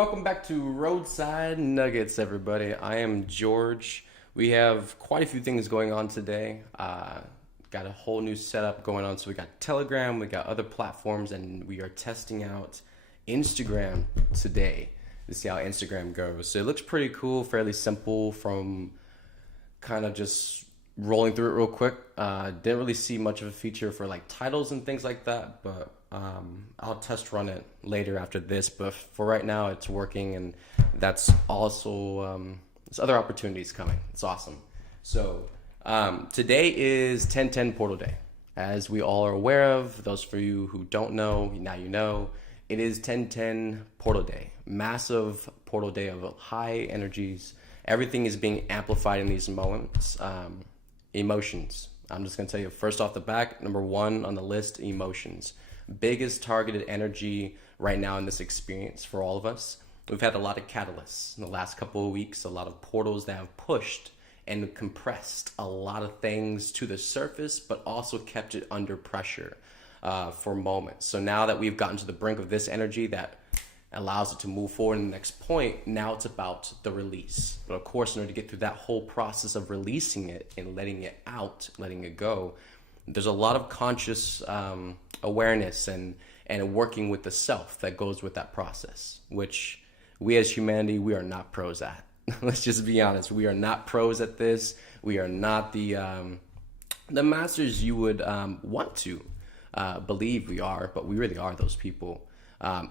welcome back to Roadside Nuggets, everybody. I am George. We have quite a few things going on today. Got a whole new setup going on. So we got Telegram, we got other platforms, and we are testing out Instagram today to see how Instagram goes. So it looks pretty cool, fairly simple from kind of just rolling through it real quick. Didn't really see much of a feature for like titles and things like that, but I'll test run it later after this. But for right now, it's working, and that's also there's other opportunities coming. It's awesome. So today is 10/10 Portal Day, as we all are aware of. Those for you who don't know, now you know. It is 10/10 Portal Day, massive Portal Day of high energies. Everything is being amplified in these moments. Emotions. I'm just going to tell you first off the back, number one on the list, emotions. Biggest targeted energy right now in this experience for all of us. We've had a lot of catalysts in the last couple of weeks, a lot of portals that have pushed and compressed a lot of things to the surface, but also kept it under pressure for moments. So now that we've gotten to the brink of this energy that allows it to move forward in the next point, now it's about the release. But of course, in order to get through that whole process of releasing it and letting it out, letting it go, there's a lot of conscious awareness and working with the self that goes with that process, which we as humanity, we are not pros at. Let's just be honest. We are not pros at this. We are not the masters you would want to believe we are, but we really are those people.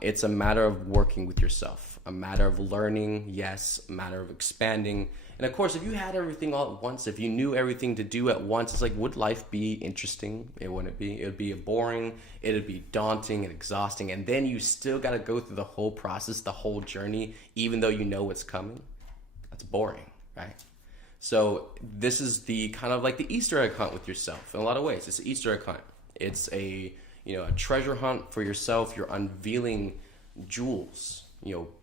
It's a matter of working with yourself, a matter of learning, yes, a matter of expanding. And of course, if you had everything all at once, if you knew everything to do at once, it's like, would life be interesting? It wouldn't be. It would be boring. It would be daunting and exhausting. And then you still got to go through the whole process, the whole journey, even though you know what's coming. That's boring, right? So this is the kind of like the Easter egg hunt with yourself in a lot of ways. It's an Easter egg hunt. It's a treasure hunt for yourself. You're unveiling jewels,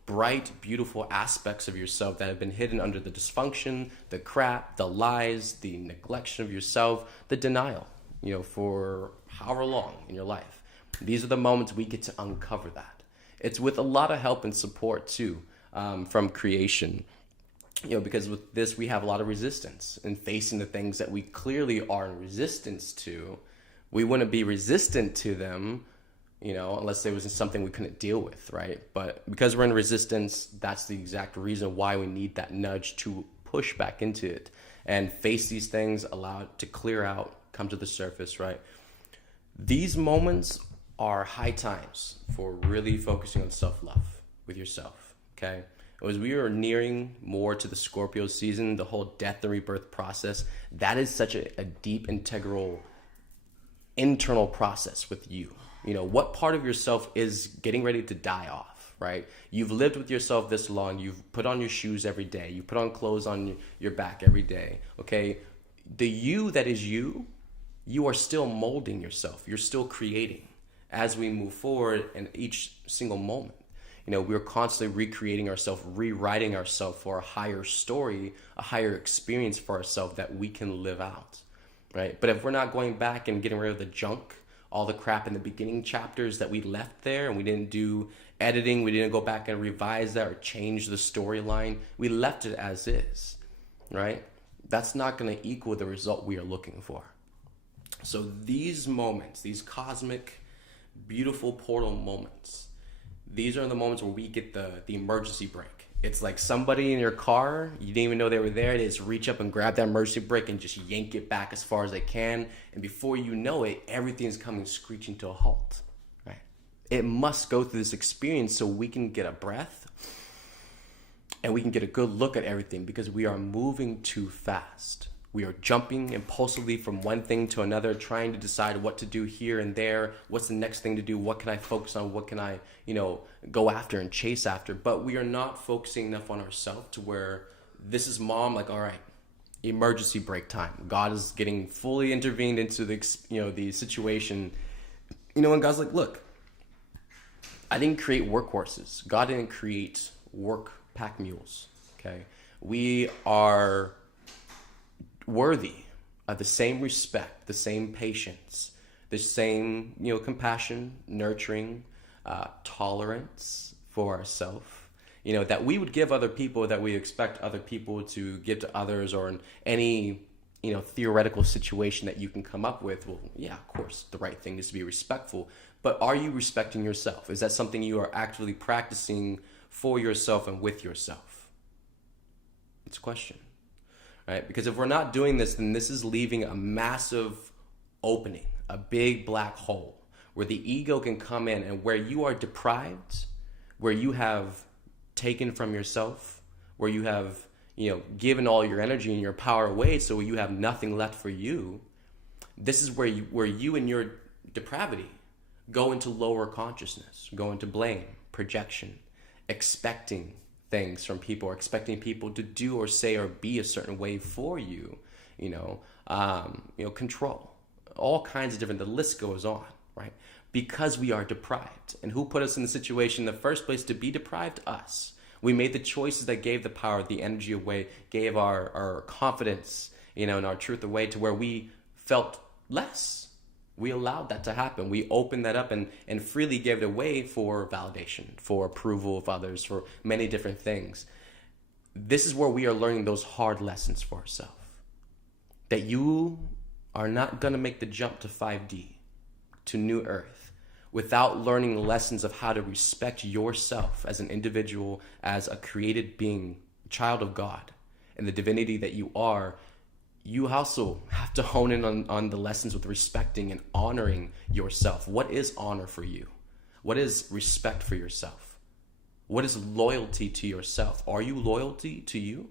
bright, beautiful aspects of yourself that have been hidden under the dysfunction, the crap, the lies, the neglection of yourself, the denial, for however long in your life. These are the moments we get to uncover that. It's with a lot of help and support too, from creation, because with this, we have a lot of resistance in facing the things that we clearly are in resistance to. We wouldn't be resistant to them, unless there was something we couldn't deal with, right? But because we're in resistance, that's the exact reason why we need that nudge to push back into it and face these things, allow it to clear out, come to the surface, right? These moments are high times for really focusing on self-love with yourself, okay? As we are nearing more to the Scorpio season, the whole death and rebirth process, that is such a deep, integral internal process with you. What part of yourself is getting ready to die off, right? You've lived with yourself this long. You've put on your shoes every day. You put on clothes on your back every day, okay? The you that is you are still molding yourself. You're still creating as we move forward in each single moment. We're constantly recreating ourselves, rewriting ourselves for a higher story, a higher experience for ourselves that we can live out. Right? But if we're not going back and getting rid of the junk, all the crap in the beginning chapters that we left there, and we didn't do editing, we didn't go back and revise that or change the storyline, we left it as is, right? That's not going to equal the result we are looking for. So these moments, these cosmic, beautiful portal moments, these are the moments where we get the emergency brake. It's like somebody in your car, you didn't even know they were there. They just reach up and grab that emergency brake and just yank it back as far as they can. And before you know it, everything's coming screeching to a halt, right? It must go through this experience so we can get a breath and we can get a good look at everything, because we are moving too fast. We are jumping impulsively from one thing to another, trying to decide what to do here and there. What's the next thing to do? What can I focus on? What can I, go after and chase after? But we are not focusing enough on ourselves to where this is mom, like, all right, emergency break time. God is getting fully intervened into the situation. And God's like, look, I didn't create workhorses. God didn't create work pack mules. Okay. We are worthy of the same respect, the same patience, the same, compassion, nurturing, tolerance for ourselves. that we would give other people, that we expect other people to give to others, or in any, theoretical situation that you can come up with. Well, yeah, of course, the right thing is to be respectful. But are you respecting yourself? Is that something you are actively practicing for yourself and with yourself? It's a question, right? Because if we're not doing this, then this is leaving a massive opening, a big black hole where the ego can come in, and where you are deprived, where you have taken from yourself, where you have, given all your energy and your power away, so you have nothing left for you. This is where you and your depravity go into lower consciousness, go into blame, projection, expecting things from people, or expecting people to do or say or be a certain way for you, control, all kinds of different, the list goes on, right? Because we are deprived. And who put us in the situation in the first place to be deprived? Us. We made the choices that gave the power, the energy away, gave our confidence, and our truth away, to where we felt less. We allowed that to happen. We opened that up and freely gave it away for validation, for approval of others, for many different things. This is where we are learning those hard lessons for ourselves. That you are not going to make the jump to 5D, to New Earth, without learning the lessons of how to respect yourself as an individual, as a created being, child of God, and the divinity that you are. You also have to hone in on the lessons with respecting and honoring yourself. What is honor for you? What is respect for yourself? What is loyalty to yourself? Are you loyalty to you?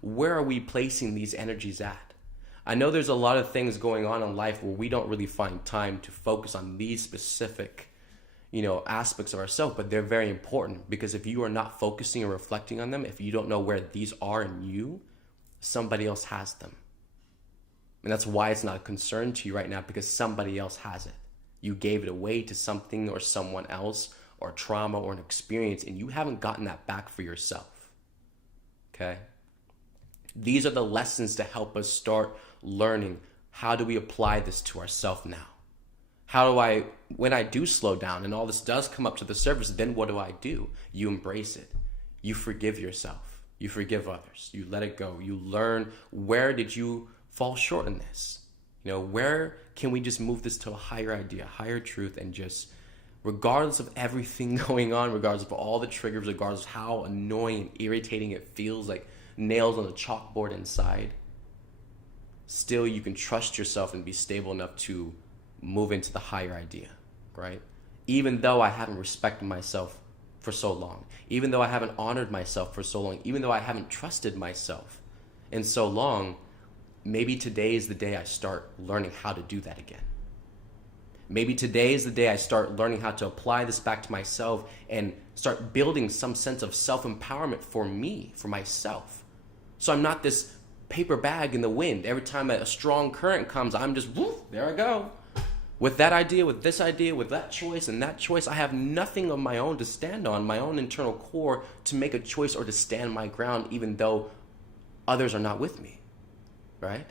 Where are we placing these energies at? I know there's a lot of things going on in life where we don't really find time to focus on these specific, aspects of ourselves, but they're very important, because if you are not focusing or reflecting on them, if you don't know where these are in you, somebody else has them. And that's why it's not a concern to you right now, because somebody else has it. You gave it away to something or someone else, or trauma or an experience, and you haven't gotten that back for yourself. Okay? These are the lessons to help us start learning, how do we apply this to ourselves now? How do I, when I do slow down and all this does come up to the surface, then what do? You embrace it. You forgive yourself. You forgive others. You let it go. You learn, where did you fall short in this? Where can we just move this to a higher idea, higher truth, and just, regardless of everything going on, regardless of all the triggers, regardless of how annoying and irritating it feels, like nails on a chalkboard inside, still you can trust yourself and be stable enough to move into the higher idea, right? Even though I haven't respected myself for so long, even though I haven't honored myself for so long, even though I haven't trusted myself in so long, maybe today is the day I start learning how to do that again. Maybe today is the day I start learning how to apply this back to myself and start building some sense of self-empowerment for me, for myself. So I'm not this paper bag in the wind. Every time a strong current comes, I'm just, woof, there I go. With that idea, with this idea, with that choice and that choice, I have nothing of my own to stand on, my own internal core to make a choice or to stand my ground, even though others are not with me, right?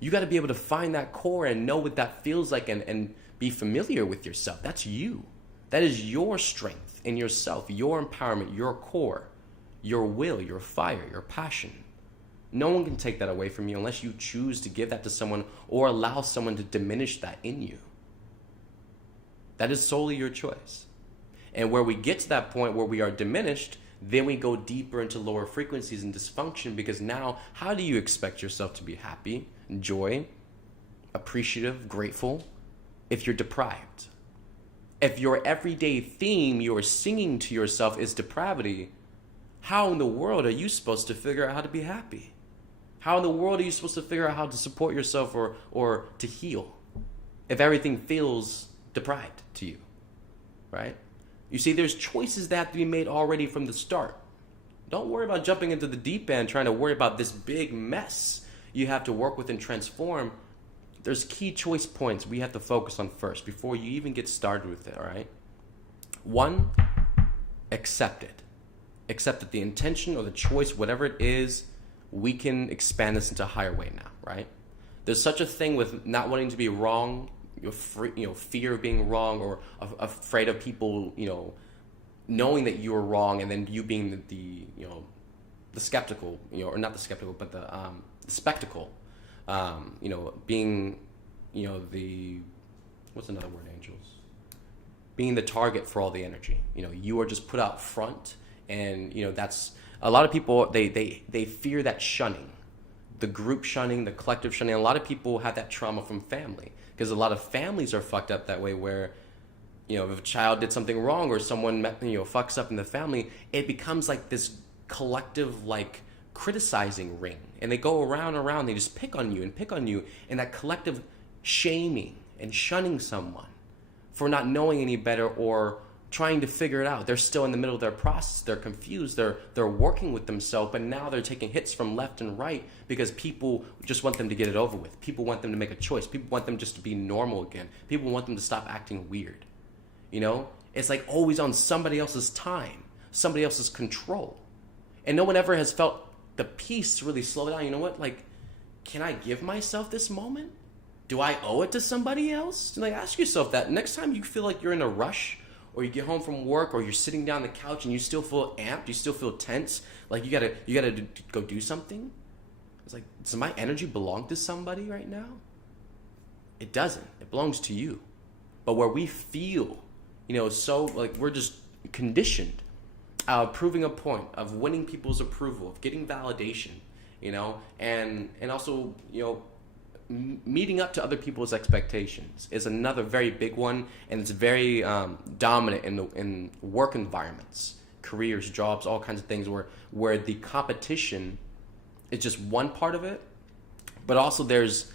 You got to be able to find that core and know what that feels like, and be familiar with yourself. That's you. That is your strength in yourself, your empowerment, your core, your will, your fire, your passion. No one can take that away from you unless you choose to give that to someone or allow someone to diminish that in you. That is solely your choice. And where we get to that point where we are diminished, then we go deeper into lower frequencies and dysfunction, because now, how do you expect yourself to be happy, joy, appreciative, grateful, if you're deprived? If your everyday theme you're singing to yourself is depravity, how in the world are you supposed to figure out how to be happy? How in the world are you supposed to figure out how to support yourself or to heal if everything feels deprived to you, right? You see, there's choices that have to be made already from the start. Don't worry about jumping into the deep end, trying to worry about this big mess you have to work with and transform. There's key choice points we have to focus on first before you even get started with it, all right? 1, accept it. Accept that the intention or the choice, whatever it is, we can expand this into a higher way now, right? There's such a thing with not wanting to be wrong, fear of being wrong, or afraid of people, knowing that you were wrong, and then you being the skeptical, or not the skeptical, but the spectacle, being, the, what's another word, Angels? Being the target for all the energy. You are just put out front, and, that's, a lot of people, they fear that shunning, the group shunning, the collective shunning. A lot of people have that trauma from family, because a lot of families are fucked up that way, where, if a child did something wrong, or someone, fucks up in the family, it becomes like this collective, like, criticizing ring, and they go around and around, they just pick on you, and that collective shaming and shunning someone for not knowing any better or trying to figure it out. They're still in the middle of their process, they're confused, they're working with themselves, but now they're taking hits from left and right because people just want them to get it over with. People want them to make a choice. People want them just to be normal again. People want them to stop acting weird. It's like always on somebody else's time, somebody else's control. And no one ever has felt the peace to really slow down. You know what? Like, can I give myself this moment? Do I owe it to somebody else? Like, ask yourself that. Next time you feel like you're in a rush, or you get home from work, or you're sitting down on the couch and you still feel amped, you still feel tense, like you gotta go do something. It's like, does my energy belong to somebody right now? It doesn't. It belongs to you. But where we feel, so like we're just conditioned, proving a point, of winning people's approval, of getting validation, and also, meeting up to other people's expectations is another very big one, and it's very dominant in work environments, careers, jobs, all kinds of things, where the competition is just one part of it, but also there's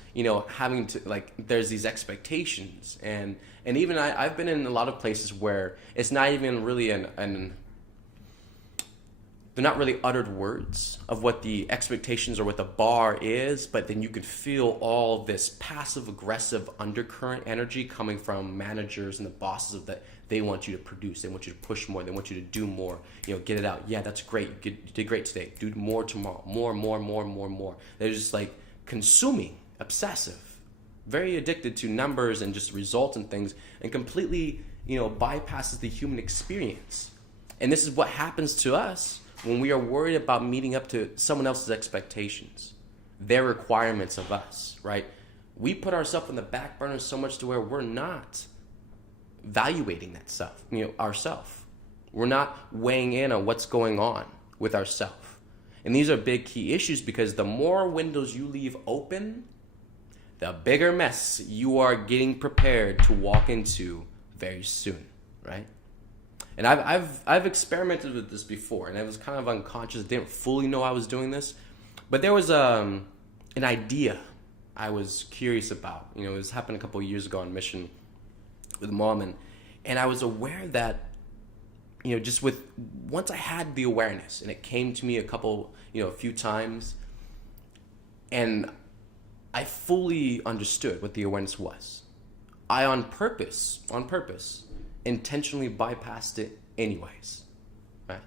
having to, like, there's these expectations, and even I've been in a lot of places where it's not even really they're not really uttered words of what the expectations or what the bar is, but then you could feel all this passive-aggressive undercurrent energy coming from managers and the bosses that they want you to produce. They want you to push more. They want you to do more. Get it out. Yeah, that's great. You did great today. Do more tomorrow. More. They're just like consuming, obsessive, very addicted to numbers and just results and things, and completely, bypasses the human experience. And this is what happens to us when we are worried about meeting up to someone else's expectations, their requirements of us, right? We put ourselves on the back burner so much to where we're not evaluating that stuff, ourselves. We're not weighing in on what's going on with ourselves. And these are big key issues, because the more windows you leave open, the bigger mess you are getting prepared to walk into very soon, right? And I've experimented with this before, and I was kind of unconscious, didn't fully know I was doing this, but there was an idea I was curious about. This happened a couple of years ago on mission with Mom, and I was aware that, just once I had the awareness, and it came to me a few times, and I fully understood what the awareness was. I on purpose, intentionally bypassed it anyways, right?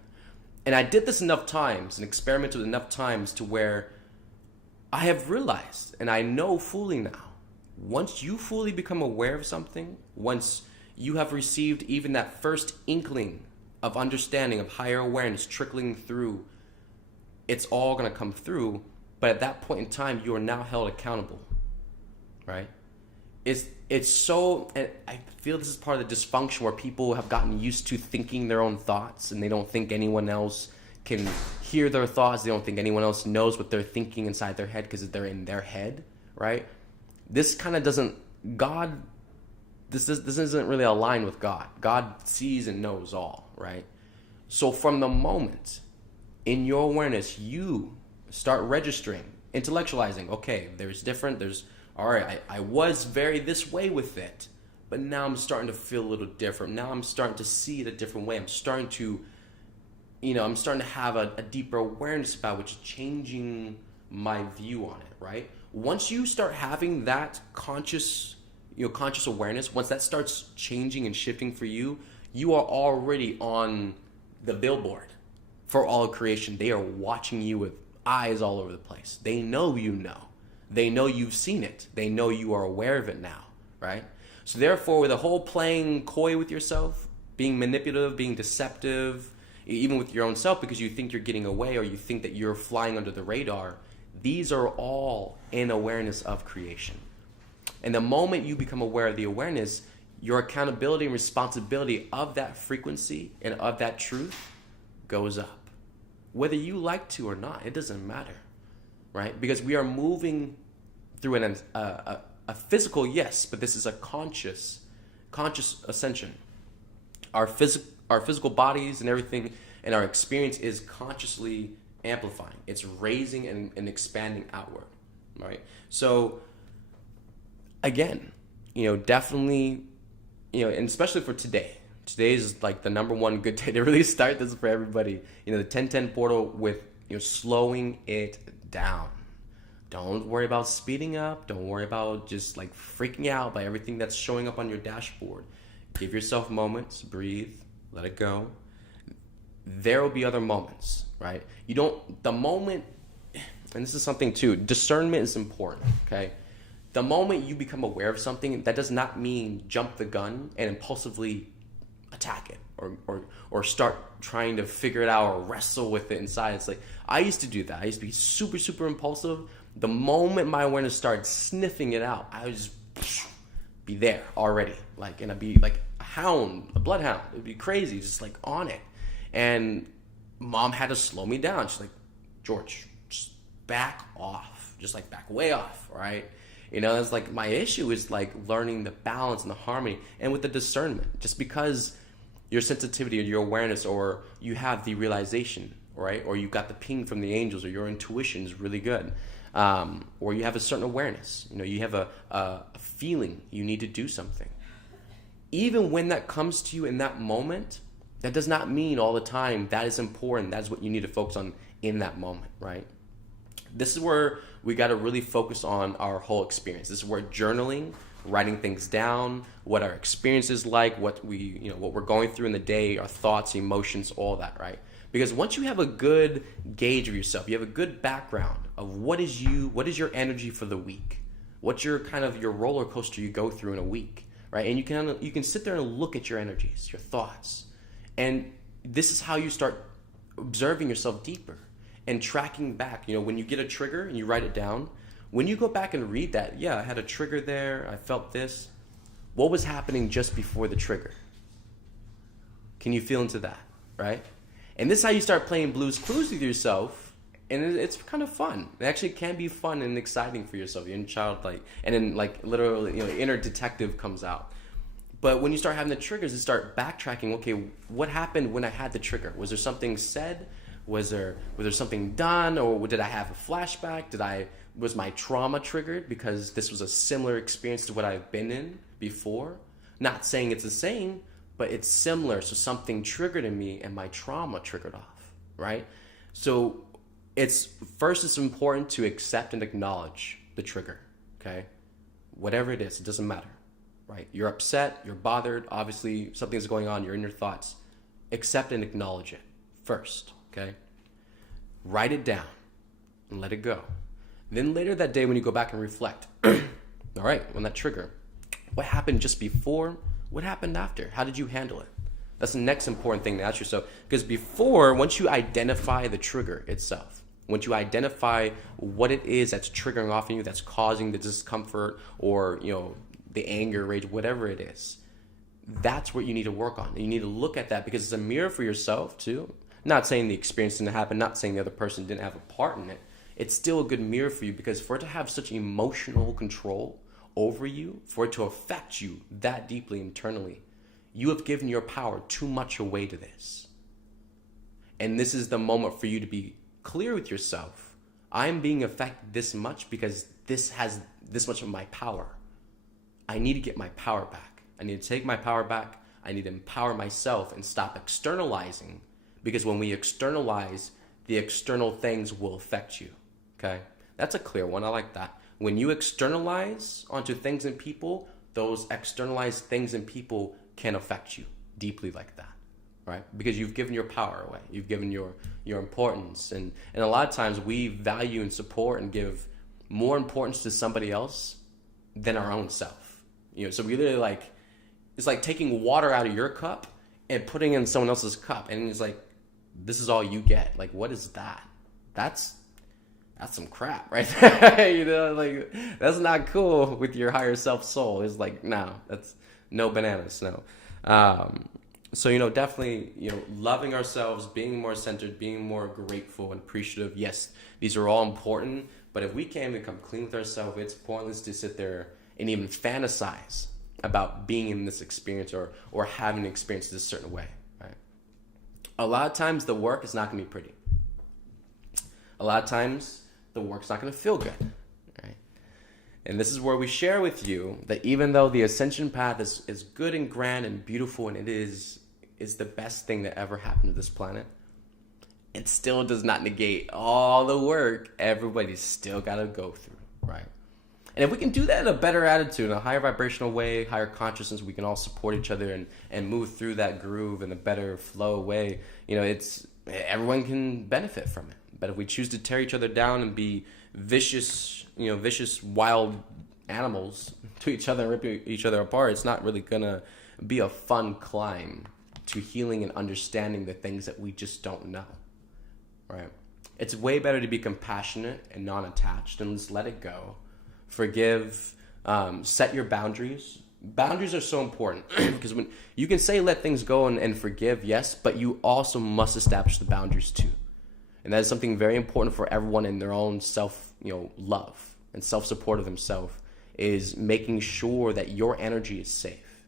And I did this enough times and experimented enough times to where I have realized, and I know fully now, once you fully become aware of something, once you have received even that first inkling of understanding, of higher awareness trickling through, it's all going to come through. But at that point in time, you are now held accountable, right? It's so, and I feel this is part of the dysfunction where people have gotten used to thinking their own thoughts, and they don't think anyone else can hear their thoughts. They don't think anyone else knows what they're thinking inside their head because they're in their head, right? This kind of doesn't, this isn't really aligned with God. God sees and knows all, right? So from the moment in your awareness, you start registering, intellectualizing, okay, all right, I was very this way with it, but now I'm starting to feel a little different. Now I'm starting to see it a different way. I'm starting to have a deeper awareness about which is changing my view on it, right? Once you start having that conscious awareness, once that starts changing and shifting for you, you are already on the billboard for all of creation. They are watching you with eyes all over the place. They know you know. They know you've seen it. They know you are aware of it now, right? So therefore, with the whole playing coy with yourself, being manipulative, being deceptive, even with your own self because you think you're getting away or you think that you're flying under the radar. These are all in awareness of creation. And the moment you become aware of the awareness, your accountability and responsibility of that frequency and of that truth goes up. Whether you like to or not, it doesn't matter, right? Because we are moving through a physical, yes, but this is a conscious ascension. Our physical bodies and everything and our experience is consciously amplifying. It's raising and expanding outward, right? So again, definitely, and especially for today. Today is like the number one good day to really start this for everybody. The 1010 portal with, slowing it down. Don't worry about speeding up. Don't worry about just like freaking out by everything that's showing up on your dashboard. Give yourself moments, breathe, let it go. There will be other moments, right? The moment, and this is something too, discernment is important, okay? The moment you become aware of something, that does not mean jump the gun and impulsively attack it or start trying to figure it out or wrestle with it inside. It's like, I used to do that. I used to be super, super impulsive. The moment my awareness started sniffing it out, I would just be there already. And I'd be like a hound, a bloodhound. It'd be crazy, just like on it. And mom had to slow me down. She's like, George, just back off. Just like back way off, right? It's like my issue is like learning the balance and the harmony and with the discernment. Just because your sensitivity or your awareness or you have the realization, right? Or you got the ping from the angels or your intuition is really good. Or you have a certain awareness. You have a feeling you need to do something. Even when that comes to you in that moment, that does not mean all the time that is important. That's what you need to focus on in that moment, right? This is where we got to really focus on our whole experience. This is where journaling, writing things down, what our experience is like, what we're going through in the day, our thoughts, emotions, all that, right? Because once you have a good gauge of yourself, you have a good background of what is your energy for the week, what's your your roller coaster you go through in a week, right? And you can sit there and look at your energies, your thoughts, and this is how you start observing yourself deeper and tracking back. When you get a trigger and you write it down, when you go back and read that, yeah, I had a trigger there, I felt this. What was happening just before the trigger? Can you feel into that, right? And this is how you start playing Blue's Clues with yourself, and it's kind of fun. It actually can be fun and exciting for yourself. Your inner child, and then literally, inner detective comes out. But when you start having the triggers, you start backtracking. Okay, what happened when I had the trigger? Was there something said? Was there something done, or did I have a flashback? Was my trauma triggered because this was a similar experience to what I've been in before? Not saying it's the same, but it's similar. So something triggered in me and my trauma triggered off, right? So it's important to accept and acknowledge the trigger, okay? Whatever it is, it doesn't matter, right? You're upset, you're bothered, obviously something's going on, you're in your thoughts. Accept and acknowledge it first, okay? Write it down and let it go. Then later that day when you go back and reflect, all right, when that trigger, what happened just before? What happened after? How did you handle it? That's the next important thing to ask yourself. Because once you identify the trigger itself, once you identify what it is that's triggering off in you, that's causing the discomfort or, the anger, rage, whatever it is, that's what you need to work on. And you need to look at that because it's a mirror for yourself too. Not saying the experience didn't happen, not saying the other person didn't have a part in it. It's still a good mirror for you because for it to have such emotional control over you, for it to affect you that deeply internally, you have given your power too much away to this. And this is the moment for you to be clear with yourself. I'm being affected this much because this has this much of my power. I need to get my power back. I need to take my power back. I need to empower myself and stop externalizing, because when we externalize, the external things will affect you. Okay? That's a clear one. I like that. When you externalize onto things and people, those externalized things and people can affect you deeply like that, right? Because you've given your power away. You've given your importance. And a lot of times we value and support and give more importance to somebody else than our own self. So we literally it's like taking water out of your cup and putting in someone else's cup, and it's like, this is all you get. Like, what is that? That's some crap, right? You know, like, that's not cool with your higher self soul. It's like, no, that's no bananas, no. So, you know, definitely, you know, loving ourselves, being more centered, being more grateful and appreciative. Yes, these are all important, but if we can't become clean with ourselves, it's pointless to sit there and even fantasize about being in this experience or having an experience this certain way, right? A lot of times the work is not going to be pretty. A lot of times the work's not going to feel good, right? And this is where we share with you that even though the ascension path is good and grand and beautiful, and it is the best thing that ever happened to this planet, it still does not negate all the work everybody's still got to go through, right? And if we can do that in a better attitude, in a higher vibrational way, higher consciousness, we can all support each other and move through that groove in a better flow way. You know, everyone can benefit from it. But if we choose to tear each other down and be vicious wild animals to each other and rip each other apart, it's not really gonna be a fun climb to healing and understanding the things that we just don't know, right? It's way better to be compassionate and non-attached and just let it go. Forgive, set your boundaries. Boundaries are so important because when you can say let things go and forgive, yes, but you also must establish the boundaries too. And that is something very important for everyone in their own self, you know, love and self-support of themselves, is making sure that your energy is safe,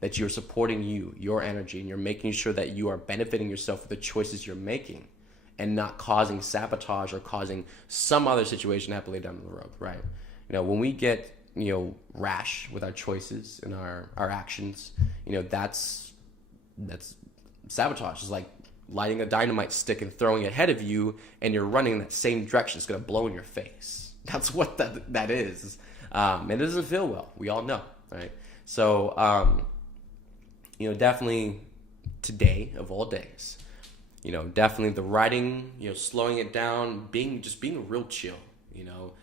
that you're supporting your energy, and you're making sure that you are benefiting yourself with the choices you're making and not causing sabotage or causing some other situation to happen later down the road, right? You know, when we get, you know, rash with our choices and our actions, you know, that's sabotage. It's like lighting a dynamite stick and throwing it ahead of you, and you're running in that same direction. It's going to blow in your face. That's what that is. It doesn't feel well. We all know, right? So, you know, definitely today of all days, you know, definitely the writing, you know, slowing it down, being real chill, you know.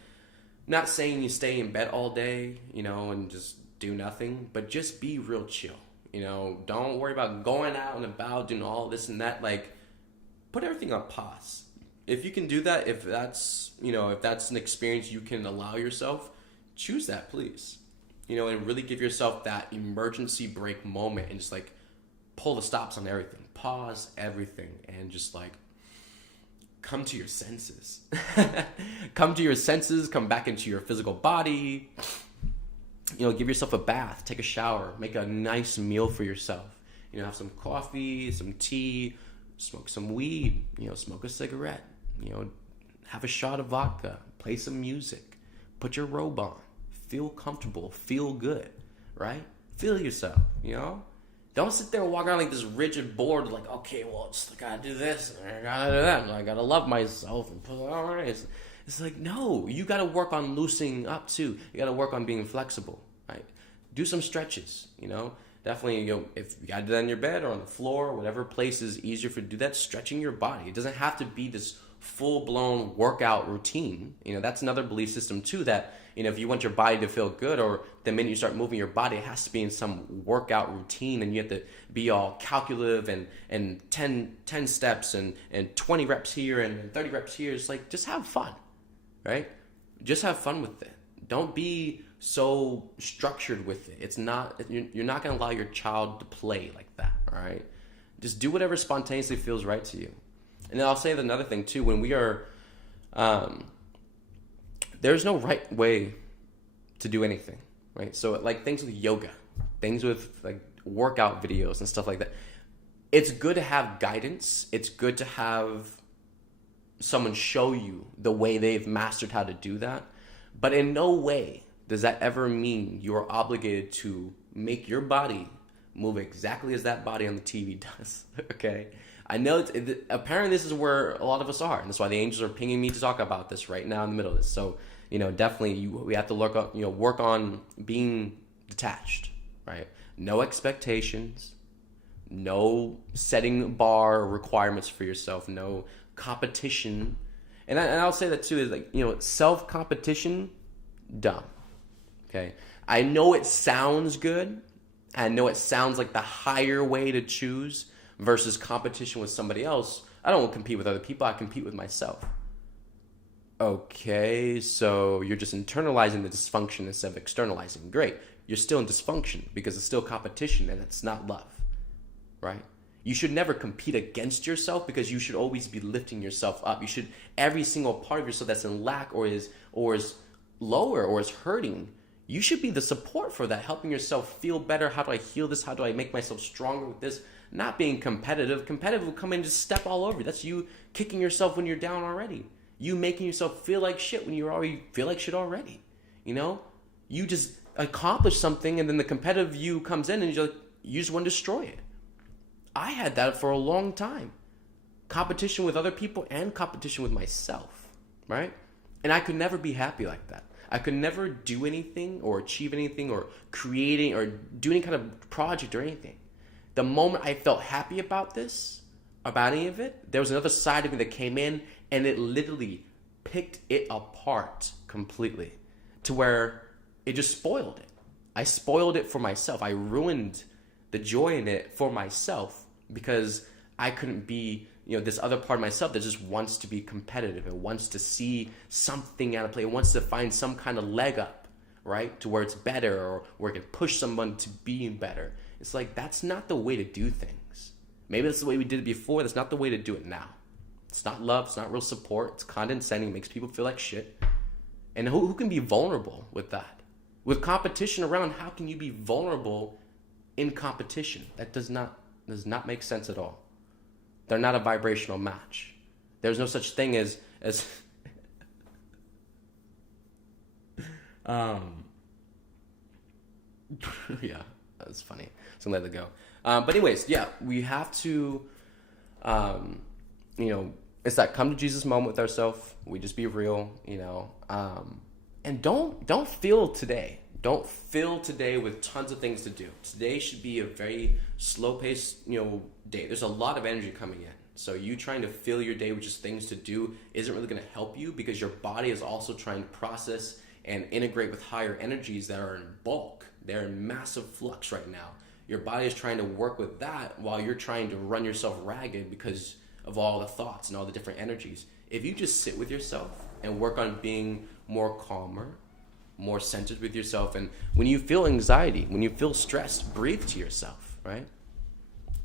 Not saying you stay in bed all day, you know, and just do nothing, but just be real chill. You know, don't worry about going out and about, doing all this and that. Like, put everything on pause. If you can do that, if that's an experience you can allow yourself, choose that, please. You know, and really give yourself that emergency brake moment and just like pull the stops on everything. Pause everything and just like come to your senses. Come to your senses, come back into your physical body. You know, give yourself a bath, take a shower, make a nice meal for yourself. You know, have some coffee, some tea, smoke some weed, you know, smoke a cigarette, you know, have a shot of vodka, play some music, put your robe on, feel comfortable, feel good, right? Feel yourself, you know? Don't sit there and walk around like this rigid board, like, okay, well, I gotta do this, and I gotta do that, and I gotta love myself, and all right. It's like, no, you gotta work on loosening up too. You gotta work on being flexible, right? Do some stretches, you know? Definitely, you know, if you gotta do that in your bed or on the floor, whatever place is easier for you to do that, stretching your body. It doesn't have to be this full-blown workout routine. You know, that's another belief system too, that, you know, if you want your body to feel good, or the minute you start moving your body, it has to be in some workout routine, and you have to be all calculative and 10 steps and 20 reps here and 30 reps here. It's like, just have fun, right? Just have fun with it. Don't be so structured with it. It's not, you're not going to allow your child to play like that, all right? Just do whatever spontaneously feels right to you. And then I'll say another thing too, when we are, there's no right way to do anything, right? So like things with yoga, things with like workout videos and stuff like that. It's good to have guidance. It's good to have someone show you the way they've mastered how to do that. But in no way does that ever mean you're obligated to make your body move exactly as that body on the TV does, okay? I know apparently this is where a lot of us are, and that's why the angels are pinging me to talk about this right now in the middle of this. So, you know, definitely we have to work on being detached, right? No expectations, no setting bar requirements for yourself, no competition. And I'll say that too, is like, you know, self-competition, dumb, okay? I know it sounds good, I know it sounds like the higher way to choose versus competition with somebody else. I don't compete with other people, I compete with myself. Okay, so you're just internalizing the dysfunction instead of externalizing. Great. You're still in dysfunction because it's still competition and it's not love, right? You should never compete against yourself because you should always be lifting yourself up. You should, every single part of yourself that's in lack or is lower or is hurting, you should be the support for that, helping yourself feel better. How do I heal this? How do I make myself stronger with this? Not being competitive. Competitive will come in and just step all over you. That's you kicking yourself when you're down already. You making yourself feel like shit when you already feel like shit already. You know? You just accomplish something and then the competitive you comes in and you just want to destroy it. I had that for a long time. Competition with other people and competition with myself, right? And I could never be happy like that. I could never do anything or achieve anything or creating or do any kind of project or anything. The moment I felt happy about this, about any of it, there was another side of me that came in and it literally picked it apart completely to where it just spoiled it. I spoiled it for myself. I ruined the joy in it for myself because I couldn't be, this other part of myself that just wants to be competitive and wants to see something out of play, wants to find some kind of leg up, right? To where it's better or where it can push someone to being better. It's like, that's not the way to do things. Maybe that's the way we did it before. That's not the way to do it now. It's not love. It's not real support. It's condescending. It makes people feel like shit. And who can be vulnerable with that? With competition around, how can you be vulnerable in competition? That does not make sense at all. They're not a vibrational match. There's no such thing as yeah, that's funny. So let it go. But anyways, yeah, we have to, it's that come to Jesus moment with ourselves. We just be real, and don't fill today. Don't fill today with tons of things to do. Today should be a very slow-paced, day. There's a lot of energy coming in. So you trying to fill your day with just things to do isn't really going to help you because your body is also trying to process and integrate with higher energies that are in bulk. They're in massive flux right now. Your body is trying to work with that while you're trying to run yourself ragged because of all the thoughts and all the different energies. If you just sit with yourself and work on being more calmer, more centered with yourself, and when you feel anxiety, when you feel stressed, breathe to yourself, right?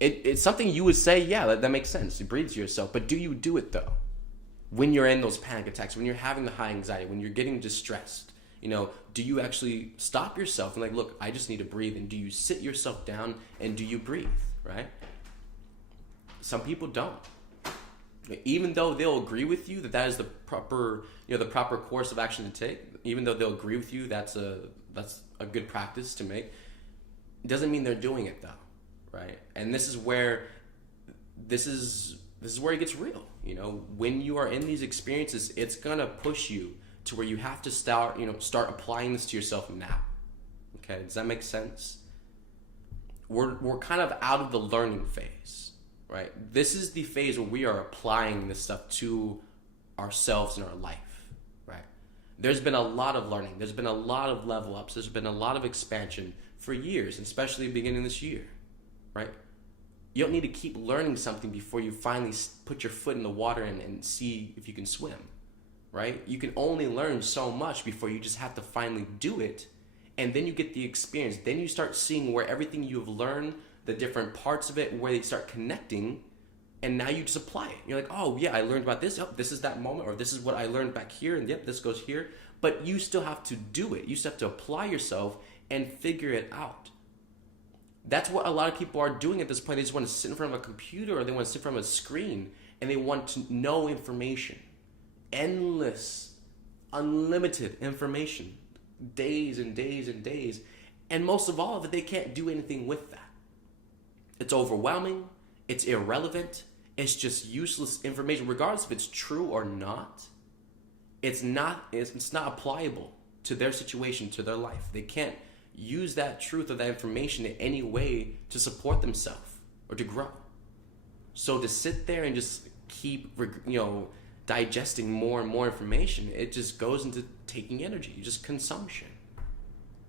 It's something you would say, yeah, that makes sense. You breathe to yourself, but do you do it though? When you're in those panic attacks, when you're having the high anxiety, when you're getting distressed, do you actually stop yourself and look, I just need to breathe, and do you sit yourself down and do you breathe, right? Some people don't. Even though they'll agree with you that is the proper, the proper course of action to take, even though they'll agree with you that's a good practice to make, it doesn't mean they're doing it though, right? And this is where it gets real. When you are in these experiences, it's gonna push you to where you have to start applying this to yourself now. Okay, does that make sense? We're kind of out of the learning phase, right? This is the phase where we are applying this stuff to ourselves and our life, right? There's been a lot of learning. There's been a lot of level ups. There's been a lot of expansion for years, especially beginning this year, right? You don't need to keep learning something before you finally put your foot in the water and see if you can swim, right? You can only learn so much before you just have to finally do it, and then you get the experience. Then you start seeing where everything you've learned, the different parts of it, where they start connecting, and now you just apply it. You're like, oh yeah, I learned about this. Oh, this is that moment, or this is what I learned back here, and yep, this goes here. But you still have to do it. You still have to apply yourself and figure it out. That's what a lot of people are doing at this point. They just want to sit in front of a computer, or they want to sit in front of a screen, and they want to know information. Endless, unlimited information. Days and days and days. And most of all of it, they can't do anything with that. It's overwhelming. It's irrelevant. It's just useless information. Regardless if it's true or not, it's not applicable to their situation, to their life. They can't use that truth or that information in any way to support themselves or to grow. So to sit there and just keep, digesting more and more information, it just goes into taking energy, just consumption.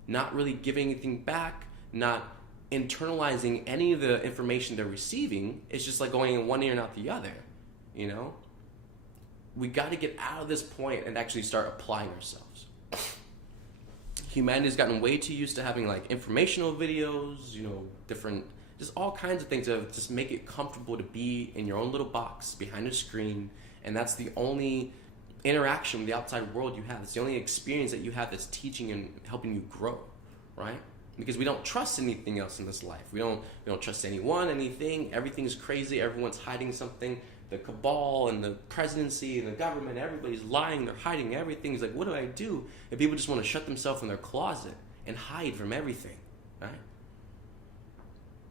Not really giving anything back, not internalizing any of the information they're receiving. It's just like going in one ear and out the other, you know? We got to get out of this point and actually start applying ourselves. Humanity's gotten way too used to having like informational videos, you know, different, just all kinds of things to just make it comfortable to be in your own little box behind a screen, and that's the only interaction with the outside world you have. It's the only experience that you have that's teaching and helping you grow, right? Because we don't trust anything else in this life. We don't trust anyone, anything. Everything's crazy. Everyone's hiding something. The cabal and the presidency and the government, everybody's lying. They're hiding everything. It's like, what do I do? And people just want to shut themselves in their closet and hide from everything, right?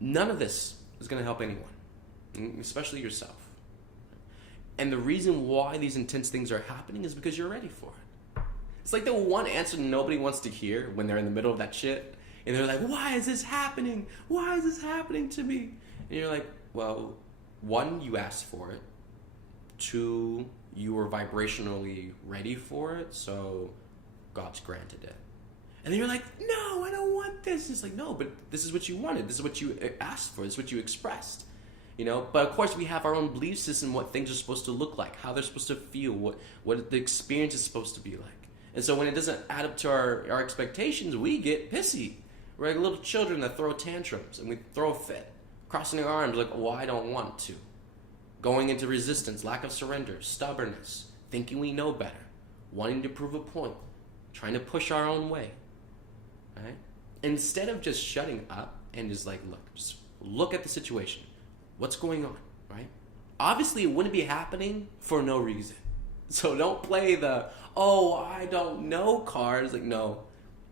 None of this is going to help anyone, especially yourself. And the reason why these intense things are happening is because you're ready for it. It's like the one answer nobody wants to hear when they're in the middle of that shit. And they're like, why is this happening? Why is this happening to me? And you're like, well, one, you asked for it. Two, you were vibrationally ready for it, so God's granted it. And then you're like, no, I don't want this. It's like, no, but this is what you wanted. This is what you asked for. This is what you expressed. You know, but of course we have our own belief system, what things are supposed to look like, how they're supposed to feel, what the experience is supposed to be like. And so when it doesn't add up to our expectations, we get pissy. We're like little children that throw tantrums and we throw a fit, crossing our arms like, oh, I don't want to. Going into resistance, lack of surrender, stubbornness, thinking we know better, wanting to prove a point, trying to push our own way, right? Instead of just shutting up and just like, just look at the situation. What's going on, right? Obviously, it wouldn't be happening for no reason. So don't play the, oh, I don't know cards. Like, no,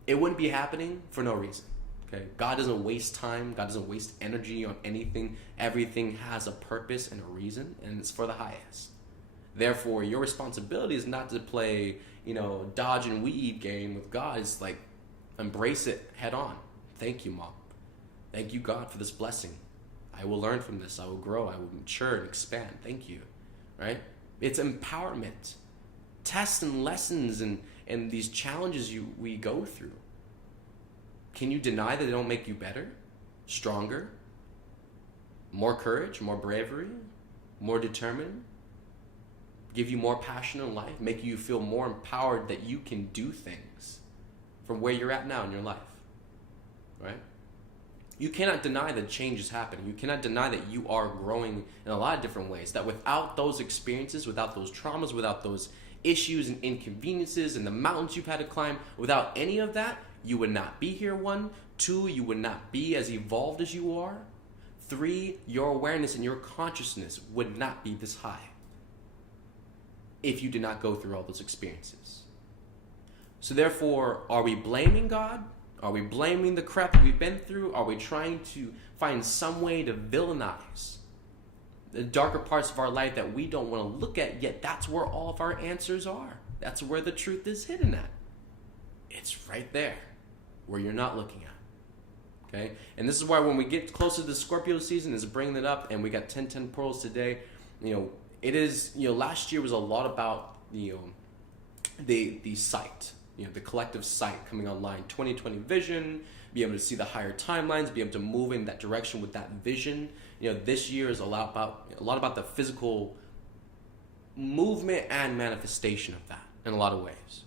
it wouldn't be happening for no reason. Okay, God doesn't waste time. God doesn't waste energy on anything. Everything has a purpose and a reason, and it's for the highest. Therefore, your responsibility is not to play, dodge and weed game with God. It's like, embrace it head on. Thank you, Mom. Thank you, God, for this blessing. I will learn from this. I will grow. I will mature and expand. Thank you, right? It's empowerment. Tests and lessons and these challenges we go through. Can you deny that they don't make you better, stronger, more courage, more bravery, more determined, give you more passion in life, make you feel more empowered that you can do things from where you're at now in your life, right? You cannot deny that change is happening. You cannot deny that you are growing in a lot of different ways, that without those experiences, without those traumas, without those issues and inconveniences and the mountains you've had to climb, without any of that, you would not be here, 1. 2, you would not be as evolved as you are. 3, your awareness and your consciousness would not be this high if you did not go through all those experiences. So therefore, are we blaming God? Are we blaming the crap that we've been through? Are we trying to find some way to villainize the darker parts of our life that we don't want to look at, yet that's where all of our answers are. That's where the truth is hidden at. It's right there, where you're not looking at. Okay? And this is why when we get closer to the Scorpio season, is bringing it up, and we got 10/10 pearls today. It is, last year was a lot about, the sight, the collective sight coming online, 2020 vision, be able to see the higher timelines, be able to move in that direction with that vision. This year is a lot about the physical movement and manifestation of that in a lot of ways.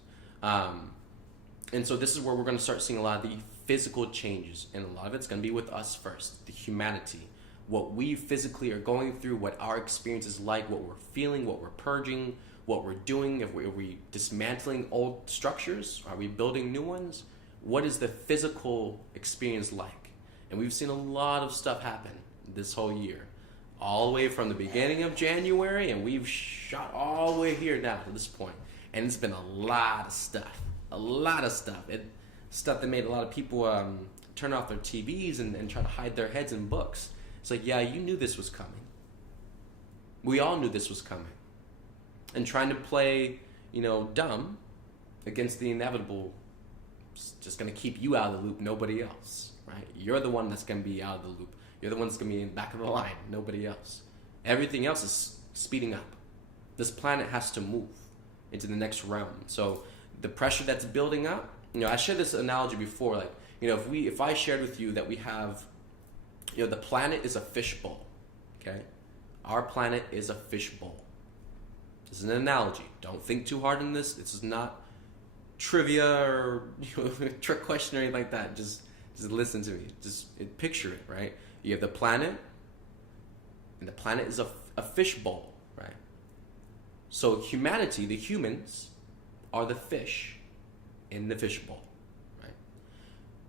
And so this is where we're going to start seeing a lot of the physical changes, and a lot of it's going to be with us first, the humanity, what we physically are going through, what our experience is like, what we're feeling, what we're purging, what we're doing. Are we dismantling old structures? Are we building new ones? What is the physical experience like? And we've seen a lot of stuff happen this whole year, all the way from the beginning of January, and we've shot all the way here now to this point. And it's been a lot of stuff. Stuff that made a lot of people turn off their TVs and try to hide their heads in books. It's like, yeah, you knew this was coming. We all knew this was coming. And trying to play, dumb against the inevitable is just going to keep you out of the loop, nobody else, right? You're the one that's going to be out of the loop. You're the one that's going to be in the back of the line, nobody else. Everything else is speeding up. This planet has to move into the next realm. So the pressure that's building up, I shared this analogy before, like, if I shared with you that we have The planet is a fishbowl, okay? Our planet is a fishbowl. This is an analogy. Don't think too hard on this. This is not trivia or trick question or anything like that. Just listen to me. Just picture it, right? You have the planet, and the planet is a fishbowl, right? So humanity, the humans, are the fish in the fishbowl, right?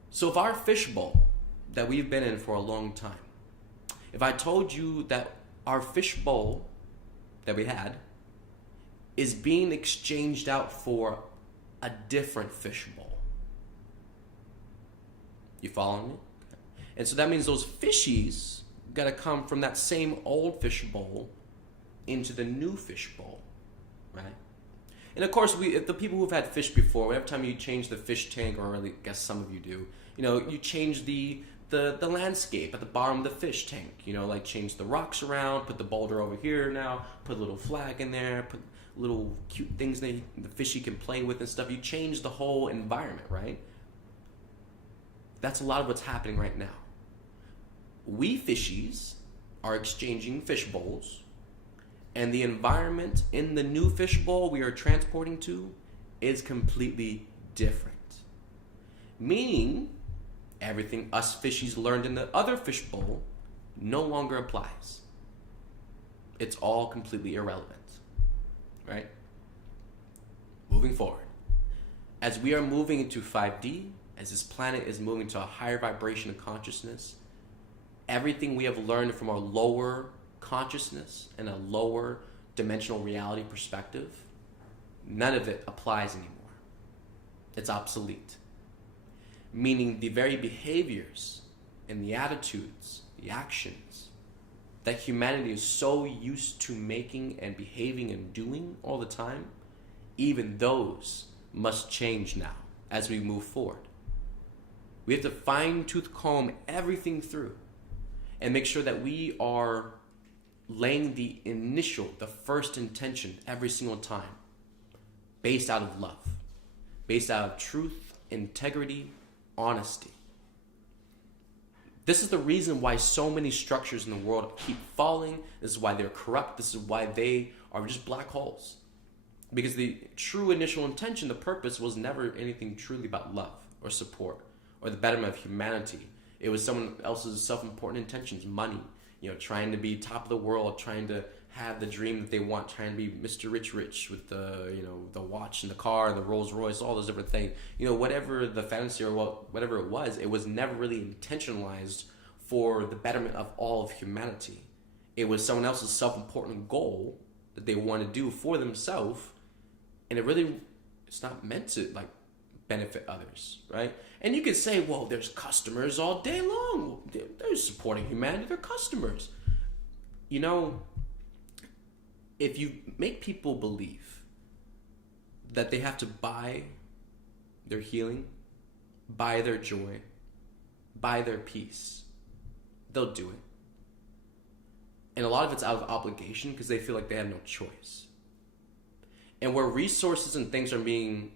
So if our fishbowl that we've been in for a long time, if I told you that our fishbowl that we had is being exchanged out for a different fishbowl, you following me? And so that means those fishies got to come from that same old fishbowl into the new fishbowl, right? And of course, the people who've had fish before, every time you change the fish tank, or I guess some of you do, you change the landscape at the bottom of the fish tank. Like change the rocks around, put the boulder over here now, put a little flag in there, put little cute things that the fishy can play with and stuff. You change the whole environment, right? That's a lot of what's happening right now. We fishies are exchanging fish bowls, and the environment in the new fishbowl we are transporting to is completely different. Meaning, everything us fishies learned in the other fishbowl no longer applies. It's all completely irrelevant, right? Moving forward, as we are moving into 5D, as this planet is moving to a higher vibration of consciousness, everything we have learned from our lower consciousness and a lower dimensional reality perspective, none of it applies anymore. It's obsolete. Meaning the very behaviors and the attitudes, the actions that humanity is so used to making and behaving and doing all the time, even those must change now as we move forward. We have to fine-tooth comb everything through and make sure that we are laying the first intention every single time, based out of love, based out of truth, integrity, honesty. This is the reason why so many structures in the world keep falling. This is why they're corrupt. This is why they are just black holes. Because the true initial intention, the purpose, was never anything truly about love or support or the betterment of humanity. It was someone else's self-important intentions, money, trying to be top of the world, trying to have the dream that they want, trying to be Mr. Rich with the watch and the car and the Rolls Royce, all those different things. Whatever the fantasy or whatever it was never really intentionalized for the betterment of all of humanity. It was someone else's self-important goal that they want to do for themselves, and it's not meant to benefit others, right? And you could say, well, there's customers all day long. They're supporting humanity. They're customers. If you make people believe that they have to buy their healing, buy their joy, buy their peace, they'll do it. And a lot of it's out of obligation because they feel like they have no choice. And where resources and things are being,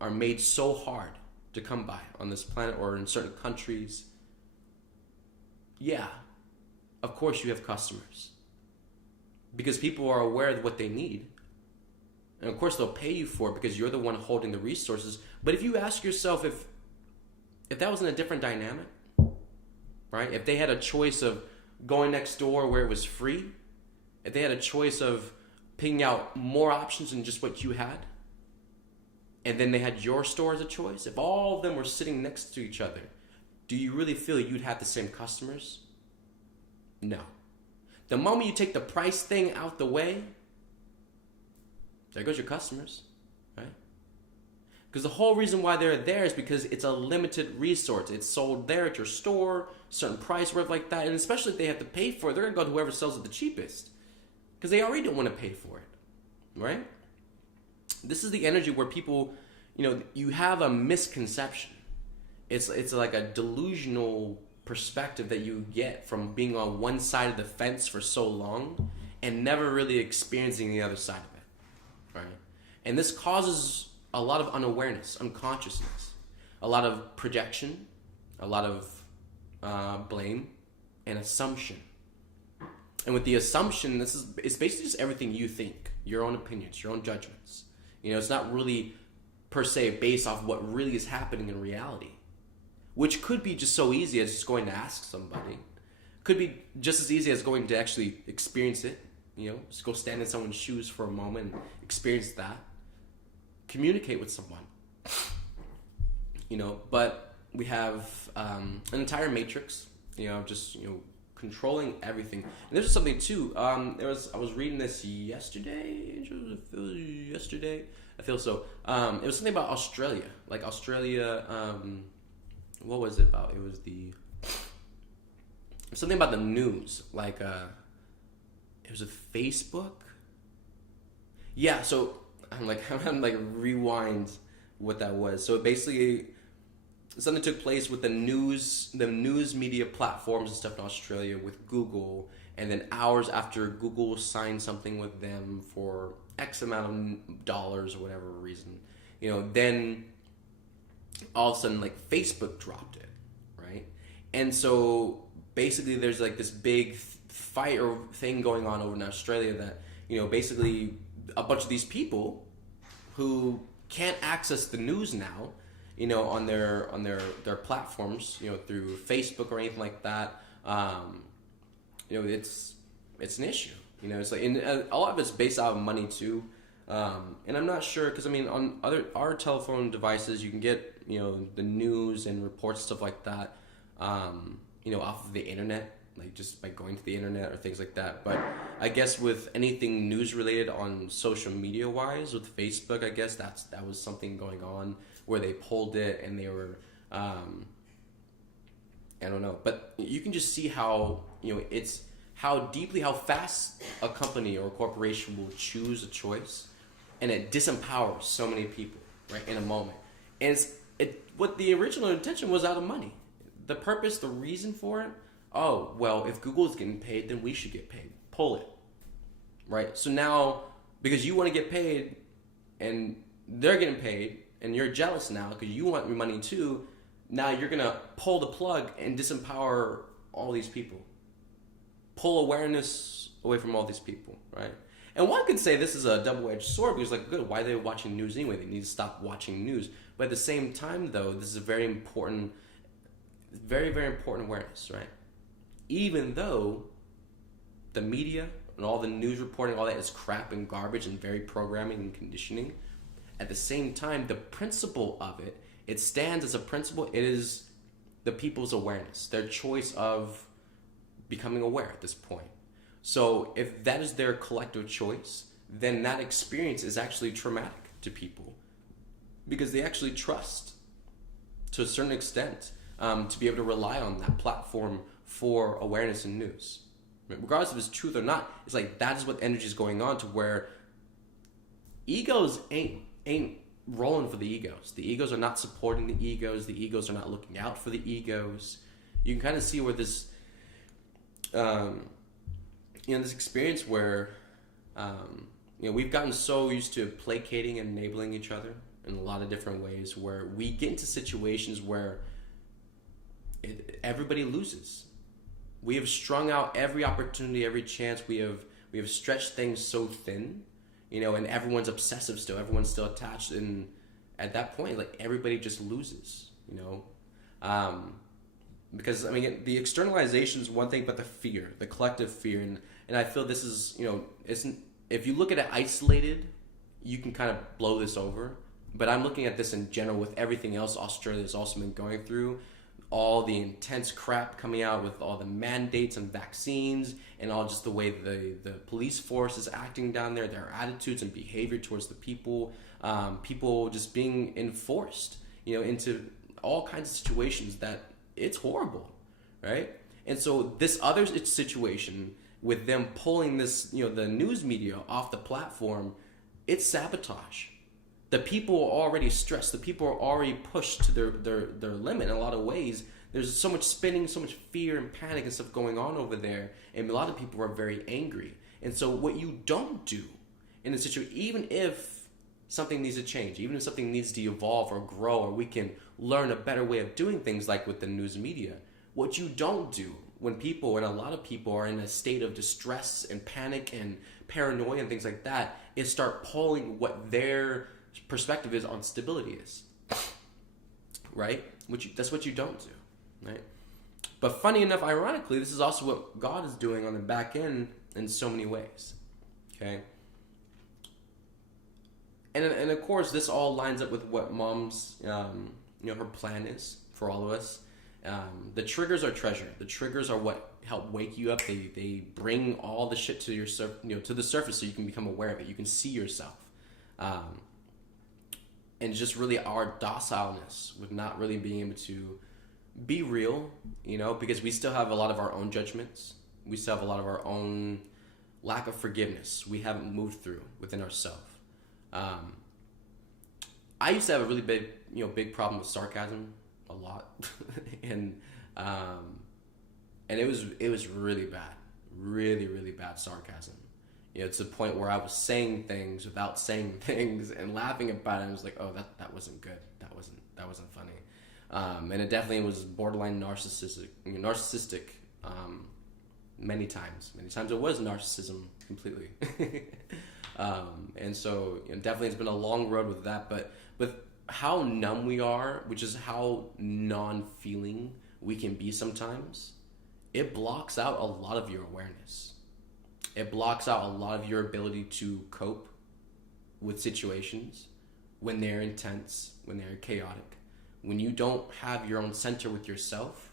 are made so hard to come by on this planet or in certain countries, yeah, of course you have customers. Because people are aware of what they need. And of course they'll pay you for it because you're the one holding the resources. But if you ask yourself if that was in a different dynamic, right? If they had a choice of going next door where it was free, if they had a choice of picking out more options than just what you had, and then they had your store as a choice, if all of them were sitting next to each other, do you really feel you'd have the same customers? No. The moment you take the price thing out the way, there goes your customers, right? Because the whole reason why they're there is because it's a limited resource. It's sold there at your store, certain price, whatever like that. And especially if they have to pay for it, they're going to go to whoever sells it the cheapest. Because they already don't want to pay for it, right? This is the energy where people, you have a misconception. It's like a delusional perspective that you get from being on one side of the fence for so long and never really experiencing the other side of it, right? And this causes a lot of unawareness, unconsciousness, a lot of projection, a lot of blame, an assumption. And with the assumption, it's basically just everything you think, your own opinions, your own judgments. It's not really per se based off what really is happening in reality, which could be just so easy as just going to ask somebody. Could be just as easy as going to actually experience it. Just go stand in someone's shoes for a moment and experience that. Communicate with someone. But we have an entire matrix, just, controlling everything. And there's something too. I was reading this yesterday. I feel so. It was something about Australia. Like Australia, what was it about? It was something about the news. Like, it was with Facebook. Yeah, so I'm like rewind what that was. So basically, something took place with the news media platforms and stuff in Australia with Google, and then hours after Google signed something with them for X amount of dollars or whatever reason, then all of a sudden like Facebook dropped it, right? And so basically there's like this big fight or thing going on over in Australia that, basically a bunch of these people who can't access the news now, on their platforms, through Facebook or anything like that, it's an issue. It's like, and a lot of it's based out of money too, and I'm not sure because on our telephone devices you can get the news and reports, stuff like that, off of the internet, like just by going to the internet or things like that. But I guess with anything news related on social media wise, with Facebook, I guess that was something going on where they pulled it and they were, I don't know, but you can just see how, it's how fast a company or a corporation will choose a choice, and it disempowers so many people, right, in a moment. And what the original intention was out of money. The purpose, the reason for it, oh, well, if Google's getting paid, then we should get paid. Pull it, right? So now, because you want to get paid and they're getting paid, and you're jealous now because you want your money too, now you're going to pull the plug and disempower all these people. Pull awareness away from all these people, right? And one could say this is a double-edged sword because, like, good, why are they watching news anyway? They need to stop watching news. But at the same time, though, this is a very important, very, very important awareness, right? Even though the media and all the news reporting, all that is crap and garbage and very programming and conditioning, at the same time, the principle of it stands as a principle. It is the people's awareness, their choice of becoming aware at this point. So if that is their collective choice, then that experience is actually traumatic to people because they actually trust to a certain extent to be able to rely on that platform for awareness and news. Regardless if it's truth or not, it's like that is what energy is going on to where egos ain't rolling for the egos. The egos are not supporting the egos. The egos are not looking out for the egos. You can kind of see where this, this experience where, we've gotten so used to placating and enabling each other in a lot of different ways where we get into situations where everybody loses. We have strung out every opportunity, every chance. We have stretched things so thin, and everyone's obsessive still. Everyone's still attached, and at that point, like everybody just loses, because the externalization is one thing, but the fear, the collective fear, and I feel this is, if you look at it isolated, you can kind of blow this over. But I'm looking at this in general with everything else Australia's also been going through. All the intense crap coming out with all the mandates and vaccines and all just the way the police force is acting down there, their attitudes and behavior towards the people, people just being enforced, into all kinds of situations that it's horrible, right? And so this other situation with them pulling this, the news media off the platform, it's sabotage. The people are already stressed. The people are already pushed to their limit in a lot of ways. There's so much spinning, so much fear and panic and stuff going on over there. And a lot of people are very angry. And so what you don't do in a situation, even if something needs to change, even if something needs to evolve or grow, or we can learn a better way of doing things like with the news media, what you don't do, when a lot of people are in a state of distress and panic and paranoia and things like that, is start pulling what their perspective is on stability is, right? That's what you don't do, right? But funny enough, ironically, this is also what God is doing on the back end in so many ways, okay? And of course, this all lines up with what Mom's, her plan is for all of us. The triggers are treasure. The triggers are what help wake you up. They bring all the shit to to the surface so you can become aware of it. You can see yourself. And just really our docileness with not really being able to be real, because we still have a lot of our own judgments. We still have a lot of our own lack of forgiveness we haven't moved through within ourselves. I used to have a really big problem with sarcasm, a lot, and it was really bad, really, really bad sarcasm. To the point where I was saying things without saying things and laughing about it. And I was like, oh, that wasn't good. That wasn't funny. And it definitely was borderline narcissistic. Many times it was narcissism completely. And so definitely it's been a long road with that, but with how numb we are, which is how non-feeling we can be sometimes, it blocks out a lot of your awareness. It blocks out a lot of your ability to cope with situations when they're intense, when they're chaotic. When you don't have your own center with yourself,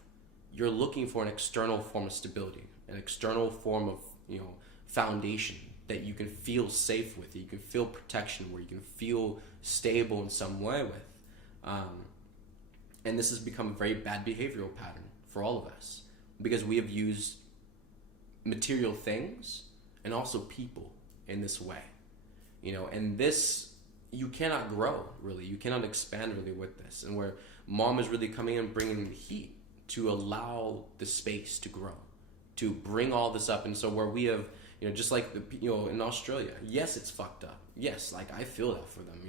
you're looking for an external form of stability, an external form of foundation that you can feel safe with, that you can feel protection, where you can feel stable in some way with. And this has become a very bad behavioral pattern for all of us, because we have used material things and also people in this way. And this, you cannot grow, really. You cannot expand, really, with this. And where Mom is really coming in, bringing the heat to allow the space to grow, to bring all this up. And so where we have, just like in Australia, yes, it's fucked up. Yes, like I feel that for them.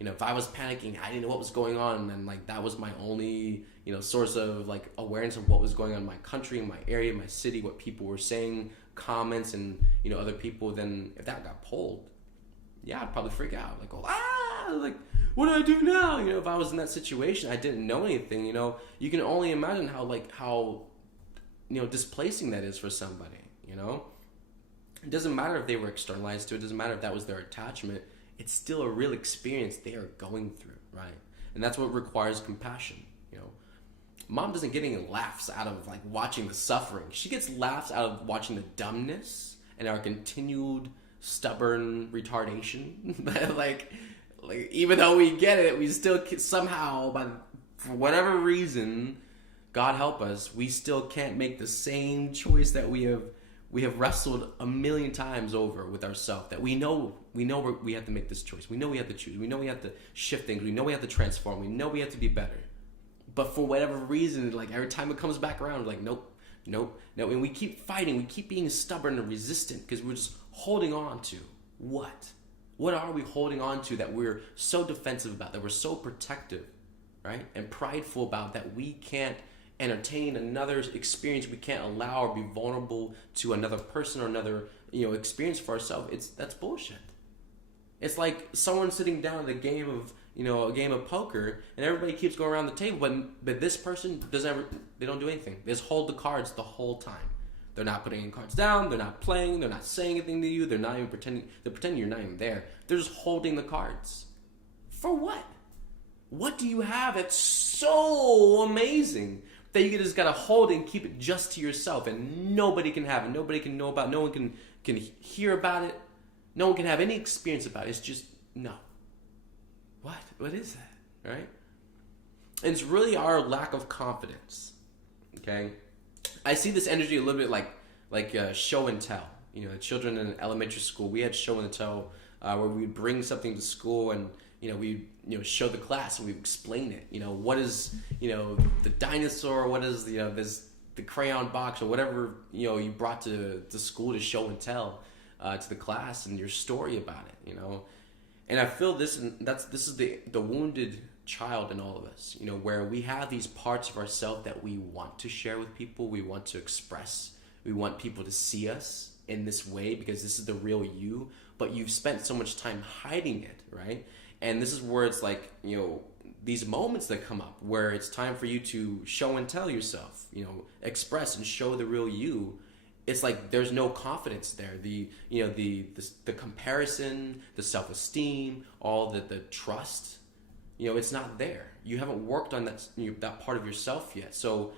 If I was panicking, I didn't know what was going on, and that was my only source of awareness of what was going on in my country, in my area, my city, what people were saying, comments, and other people. Then if that got pulled, yeah, I'd probably freak out. What do I do now? If I was in that situation, I didn't know anything. You can only imagine how displacing that is for somebody. It doesn't matter if they were externalized to it. It doesn't matter if that was their attachment. It's still a real experience they are going through, right? And that's what requires compassion. Mom doesn't get any laughs out of watching the suffering. She gets laughs out of watching the dumbness and our continued stubborn retardation. Even though we get it, we still somehow, for whatever reason, God help us, we still can't make the same choice that we have wrestled a million times over with ourselves, that we know we have to make this choice. We know we have to choose. We know we have to shift things. We know we have to transform. We know we have to be better. But for whatever reason, every time it comes back around, nope. And we keep fighting. We keep being stubborn and resistant because we're just holding on to what? What are we holding on to that we're so defensive about, that we're so protective, right? And prideful about, that we can't entertain another experience, we can't allow or be vulnerable to another person or another experience for ourselves. That's bullshit. It's like someone sitting down at a game of poker, and everybody keeps going around the table, but this person they don't do anything. They just hold the cards the whole time. They're not putting any cards down, they're not playing, they're not saying anything to you, they're not even pretending you're not even there. They're just holding the cards. For what? What do you have that's so amazing that you just gotta hold it and keep it just to yourself, and nobody can have it, nobody can know about it, no one can hear about it, no one can have any experience about it? It's just, no. What is that, right? And it's really our lack of confidence, okay? I see this energy a little bit like show and tell. The children in elementary school, we had show and tell, where we'd bring something to school and we show the class and we explain it. What is the dinosaur? What is the crayon box, or whatever you brought to school to show and tell to the class, and your story about it. And I feel this, and this is the wounded child in all of us, where we have these parts of ourselves that we want to share with people, we want to express, we want people to see us in this way because this is the real you, but you've spent so much time hiding it, right? And this is where it's like, these moments that come up where it's time for you to show and tell yourself, express and show the real you. It's like there's no confidence there. The comparison, the self-esteem, all the trust, it's not there. You haven't worked on that part of yourself yet. So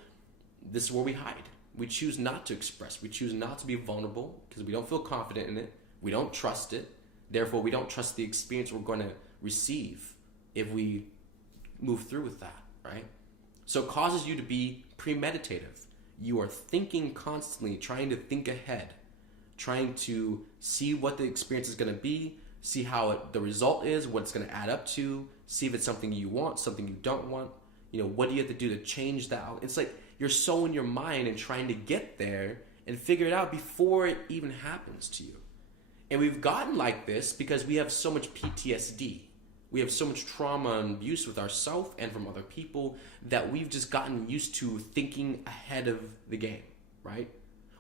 this is where we hide. We choose not to express. We choose not to be vulnerable because we don't feel confident in it. We don't trust it. Therefore, we don't trust the experience we're going to receive if we move through with that, right? So it causes you to be premeditative. You are thinking constantly, trying to think ahead, trying to see what the experience is going to be, see how the result is, what it's going to add up to, see if it's something you want, something you don't want. What do you have to do to change that? It's like you're so in your mind and trying to get there and figure it out before it even happens to you. And we've gotten like this because we have so much PTSD. We have so much trauma and abuse with ourselves and from other people that we've just gotten used to thinking ahead of the game, right?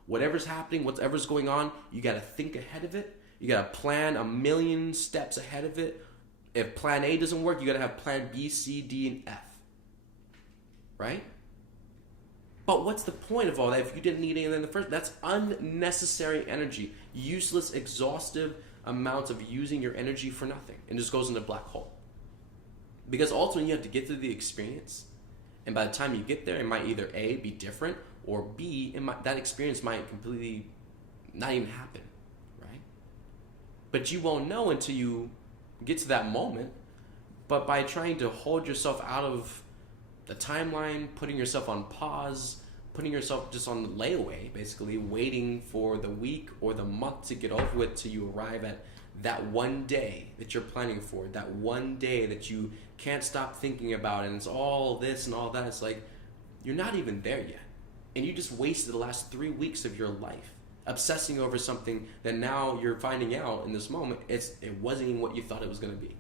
Whatever's happening, whatever's going on, you got to think ahead of it. You got to plan a million steps ahead of it. If plan A doesn't work, you got to have plan B, C, D, and F, right? But what's the point of all that if you didn't need anything in the first? That's unnecessary energy, useless, exhaustive amounts of using your energy for nothing, and just goes in a black hole. Because ultimately you have to get through the experience, and by the time you get there, it might either A, be different, or B, that experience might completely not even happen, right? But you won't know until you get to that moment. But by trying to hold yourself out of the timeline, putting yourself on pause, putting yourself just on layaway, basically waiting for the week or the month to get over with till you arrive at that one day that you're planning for, that one day that you can't stop thinking about, and it's all this and all that. It's like you're not even there yet, and you just wasted the last 3 weeks of your life obsessing over something that now you're finding out in this moment it wasn't even what you thought it was going to be.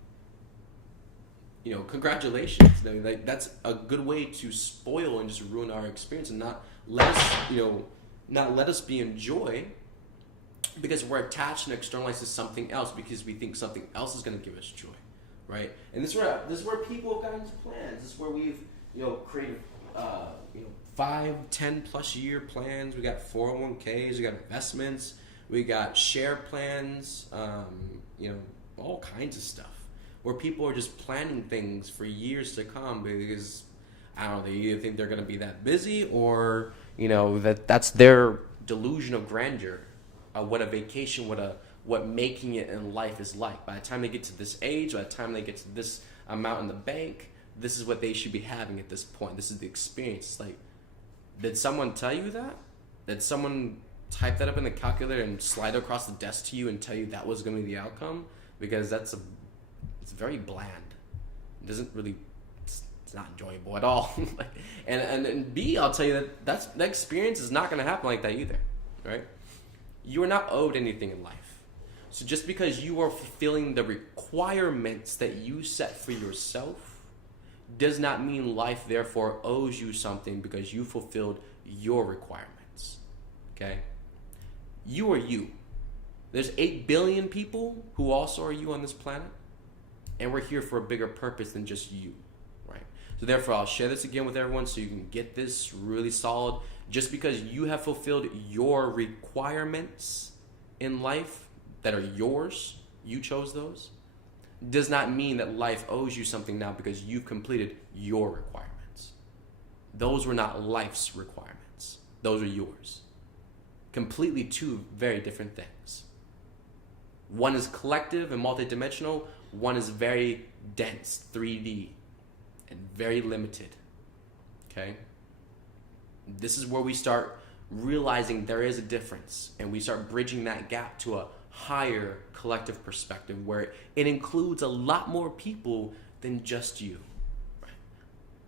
Congratulations. Like, that's a good way to spoil and just ruin our experience and not let us be in joy because we're attached and externalized to something else because we think something else is going to give us joy, right? And this is where people have gotten into plans. This is where we've created 5, 10 plus year plans. We got 401ks. We got investments. We got share plans. All kinds of stuff. Where people are just planning things for years to come because, I don't know, they either think they're going to be that busy or, that's their delusion of grandeur, what a vacation, what making it in life is like. By the time they get to this age, by the time they get to this amount in the bank, this is what they should be having at this point. This is the experience. It's like, did someone tell you that? Did someone type that up in the calculator and slide it across the desk to you and tell you that was going to be the outcome? Because it's very bland. It doesn't really, it's not enjoyable at all. and B, I'll tell you that experience is not going to happen like that either, right? You are not owed anything in life. So just because you are fulfilling the requirements that you set for yourself does not mean life therefore owes you something because you fulfilled your requirements, okay? You are you. There's 8 billion people who also are you on this planet. And we're here for a bigger purpose than just you, right? So therefore, I'll share this again with everyone so you can get this really solid. Just because you have fulfilled your requirements in life that are yours, you chose those, does not mean that life owes you something now because you've completed your requirements. Those were not life's requirements. Those are yours. Completely two very different things. One is collective and multidimensional. One is very dense, 3D, and very limited, okay? This is where we start realizing there is a difference, and we start bridging that gap to a higher collective perspective where it includes a lot more people than just you, right?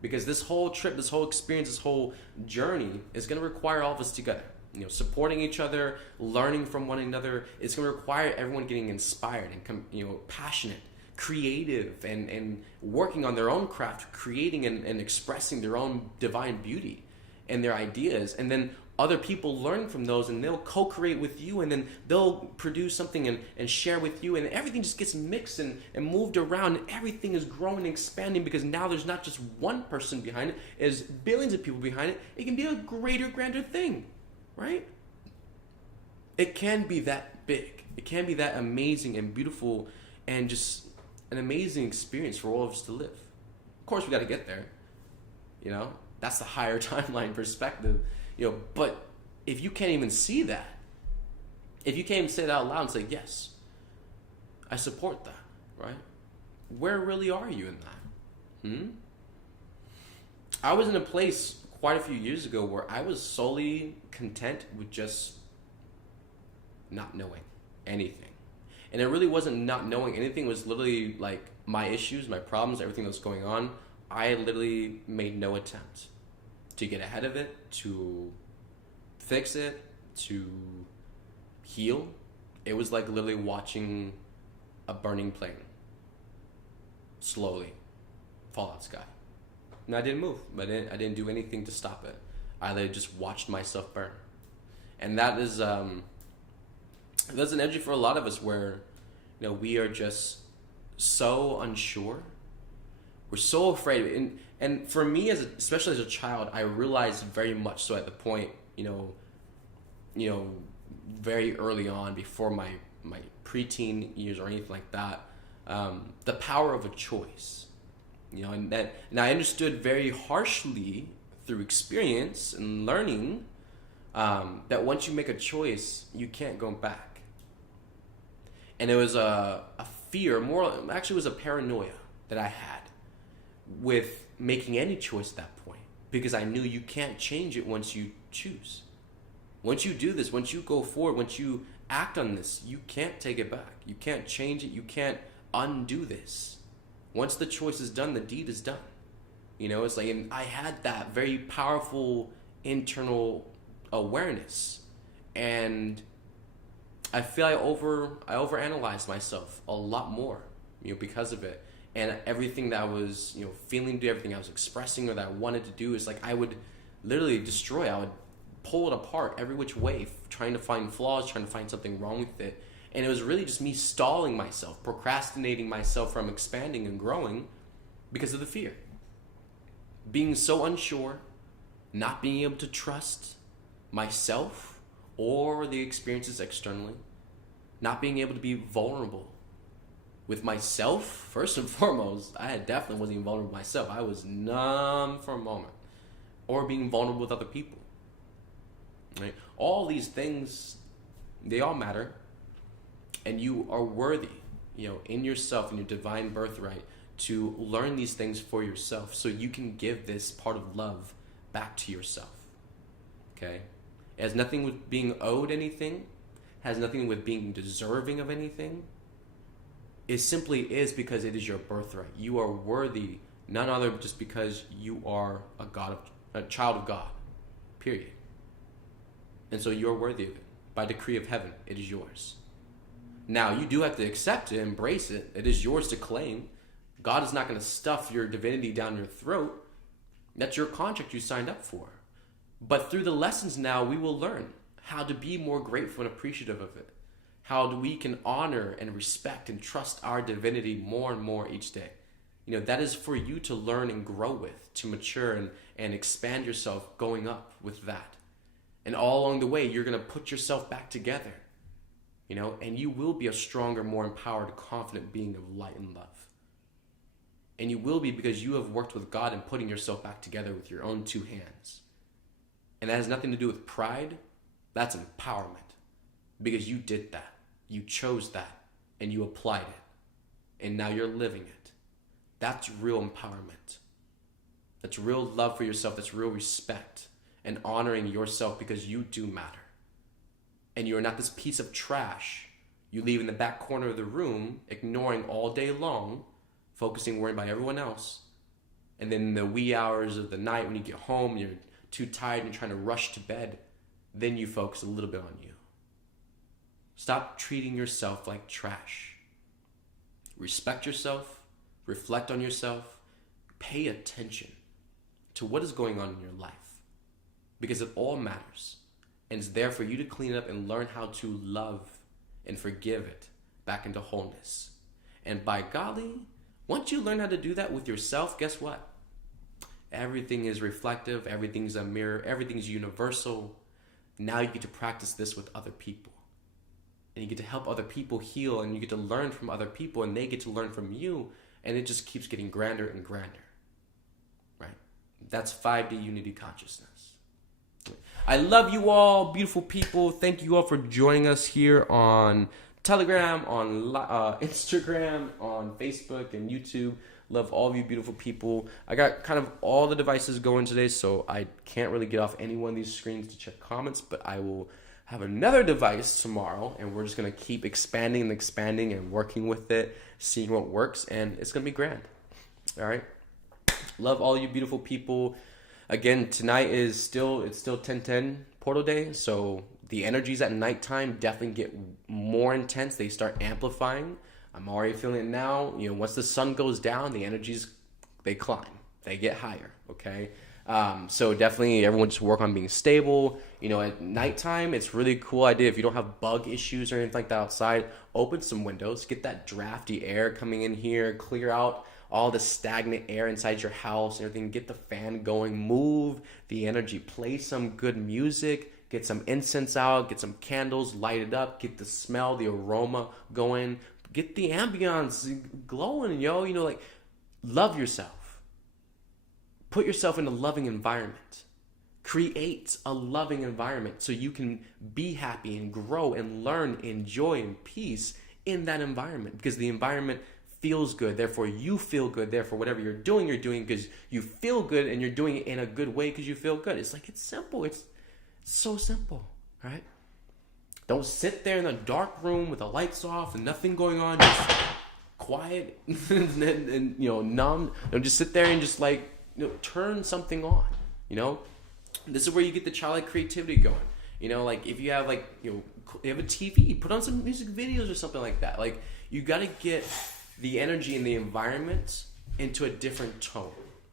Because this whole trip, this whole experience, this whole journey is going to require all of us together. Supporting each other, learning from one another. It's going to require everyone getting inspired and passionate creative and working on their own craft, creating and expressing their own divine beauty and their ideas. And then other people learn from those, and they'll co-create with you, and then they'll produce something and share with you, and everything just gets mixed and moved around, and everything is growing and expanding, because now there's not just one person behind it, there's billions of people behind it. It can be a greater, grander thing, right? It can be that big. It can be that amazing and beautiful and just an amazing experience for all of us to live. Of course, we got to get there. That's the higher timeline perspective. But if you can't even see that, if you can't even say it out loud and say, yes, I support that, right? Where really are you in that? I was in a place quite a few years ago where I was solely content with just not knowing anything. And it really wasn't not knowing anything. It was literally like my issues, my problems, everything that was going on. I literally made no attempt to get ahead of it, to fix it, to heal. It was like literally watching a burning plane slowly fall out of the sky. And I didn't move. I didn't do anything to stop it. I literally just watched myself burn. And that is that's an energy for a lot of us where we are just so unsure. We're so afraid. And for me, especially as a child, I realized very much so at the point, very early on, before my preteen years or anything like that, the power of a choice. And I understood very harshly through experience and learning that once you make a choice, you can't go back. And it was a fear, actually it was a paranoia that I had with making any choice at that point, because I knew you can't change it once you choose. Once you do this, once you go forward, once you act on this, you can't take it back. You can't change it. You can't undo this. Once the choice is done, the deed is done. It's like, and I had that very powerful internal awareness, and I feel I overanalyzed myself a lot more, because of it. And everything that I was, feeling, everything I was expressing or that I wanted to do, is like I would literally destroy. I would pull it apart every which way, trying to find flaws, trying to find something wrong with it. And it was really just me stalling myself, procrastinating myself from expanding and growing because of the fear. Being so unsure, not being able to trust myself or the experiences externally, not being able to be vulnerable with myself. First and foremost, I definitely wasn't even vulnerable with myself. I was numb for a moment. Or being vulnerable with other people. Right? All these things, they all matter. And you are worthy, in yourself, in your divine birthright, to learn these things for yourself so you can give this part of love back to yourself. Okay? It has nothing with being owed anything. Has nothing with being deserving of anything. It simply is because it is your birthright. You are worthy, none other just because you are a child of God, period. And so you're worthy of it. By decree of heaven, it is yours. Now, you do have to accept it, embrace it. It is yours to claim. God is not going to stuff your divinity down your throat. That's your contract you signed up for. But through the lessons now, we will learn how to be more grateful and appreciative of it. How we can honor and respect and trust our divinity more and more each day. That is for you to learn and grow with, to mature and expand yourself going up with that. And all along the way, you're going to put yourself back together, and you will be a stronger, more empowered, confident being of light and love. And you will be because you have worked with God and putting yourself back together with your own two hands. And that has nothing to do with pride. That's empowerment, because you did that. You chose that, and you applied it, and now you're living it. That's real empowerment. That's real love for yourself. That's real respect and honoring yourself, because you do matter. And you are not this piece of trash you leave in the back corner of the room, ignoring all day long, focusing, worrying about everyone else. And then in the wee hours of the night when you get home, you're too tired and you're trying to rush to bed, then you focus a little bit on you. Stop treating yourself like trash. Respect yourself, reflect on yourself, pay attention to what is going on in your life because it all matters. And it's there for you to clean it up and learn how to love and forgive it back into wholeness. And by golly, once you learn how to do that with yourself, guess what? Everything is reflective, everything's a mirror, everything's universal. Now you get to practice this with other people. And you get to help other people heal, and you get to learn from other people, and they get to learn from you, and it just keeps getting grander and grander. Right? That's 5D unity consciousness. I love you all, beautiful people. Thank you all for joining us here on Telegram, on Instagram, on Facebook, and YouTube. Love all of you beautiful people. I got kind of all the devices going today, so I can't really get off any one of these screens to check comments, but I will have another device tomorrow, and we're just going to keep expanding and working with it, seeing what works, and it's going to be grand. All right? Love all you beautiful people. Again, tonight it's still 10/10 portal day, so the energies at nighttime definitely get more intense. They start amplifying. I'm already feeling it now. Once the sun goes down, the energies, they climb. They get higher, okay? So definitely everyone just work on being stable. At nighttime, it's really a cool idea. If you don't have bug issues or anything like that outside, open some windows, get that drafty air coming in here, clear out all the stagnant air inside your house and everything, get the fan going, move the energy, play some good music, get some incense out, get some candles, light it up, get the smell, the aroma going, get the ambiance glowing, love yourself. Put yourself in a loving environment. Create a loving environment so you can be happy and grow and learn, enjoy, and peace in that environment, because the environment feels good, therefore you feel good, therefore whatever you're doing because you feel good, and you're doing it in a good way because you feel good. It's simple. It's so simple, right? Don't sit there in a dark room with the lights off and nothing going on, just quiet and numb. Don't just sit there and just turn something on. This is where you get the childlike creativity going. If you have you have a TV, put on some music videos or something like that. You got to get the energy in the environment into a different tone,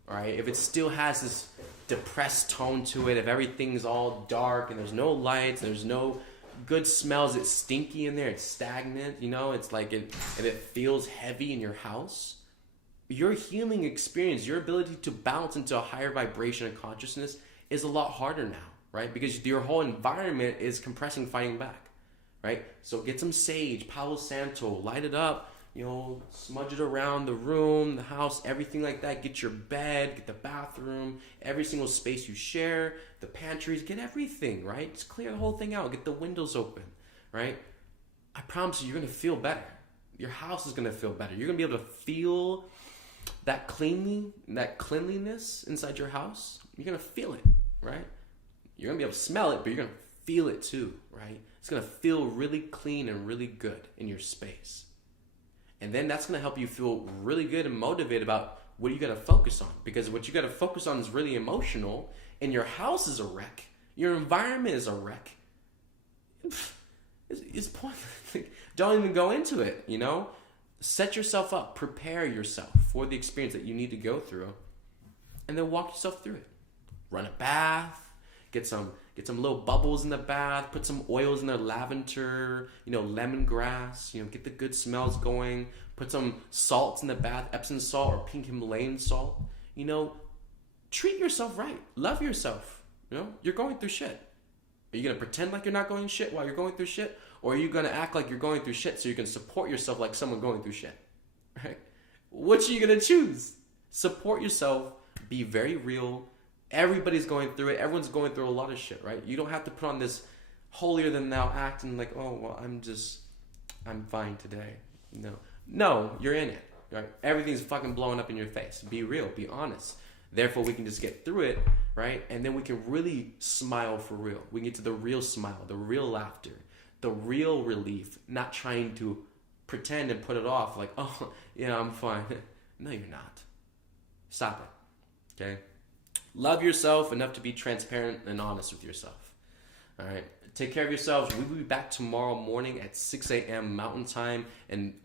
all right? If it still has this depressed tone to it, if everything's all dark and there's no lights, there's no good smells, it's stinky in there, it's stagnant, it's if it feels heavy in your house, your healing experience, your ability to bounce into a higher vibration of consciousness is a lot harder now, right? Because your whole environment is compressing, fighting back, right? So get some sage, Palo Santo, light it up, smudge it around the room, the house, everything like that. Get your bed, get the bathroom, every single space you share, the pantries, get everything, right? Just clear the whole thing out. Get the windows open, right? I promise you're going to feel better. Your house is going to feel better. You're going to be able to feel that cleanliness inside your house. You're going to feel it, right? You're going to be able to smell it, but you're going to feel it too, right? It's going to feel really clean and really good in your space. And then that's going to help you feel really good and motivated about what you got to focus on. Because what you got to focus on is really emotional, and your house is a wreck. Your environment is a wreck. It's pointless. Don't even go into it, Set yourself up. Prepare yourself for the experience that you need to go through. And then walk yourself through it. Run a bath. Get some little bubbles in the bath. Put some oils in there, lavender, lemongrass. Get the good smells going. Put some salts in the bath, Epsom salt or pink Himalayan salt. Treat yourself right. Love yourself. You're going through shit. Are you gonna pretend like you're not going shit while you're going through shit, or are you gonna act like you're going through shit so you can support yourself like someone going through shit? Right? Which are you gonna choose? Support yourself. Be very real. Everybody's going through it. Everyone's going through a lot of shit, right? You don't have to put on this holier than thou act and I'm fine today. No, you're in it, right? Everything's fucking blowing up in your face. Be real, be honest. Therefore, we can just get through it, right? And then we can really smile for real. We can get to the real smile, the real laughter, the real relief, not trying to pretend and put it off I'm fine. No, you're not. Stop it, okay? Love yourself enough to be transparent and honest with yourself. All right. Take care of yourselves. We will be back tomorrow morning at 6 a.m. Mountain Time and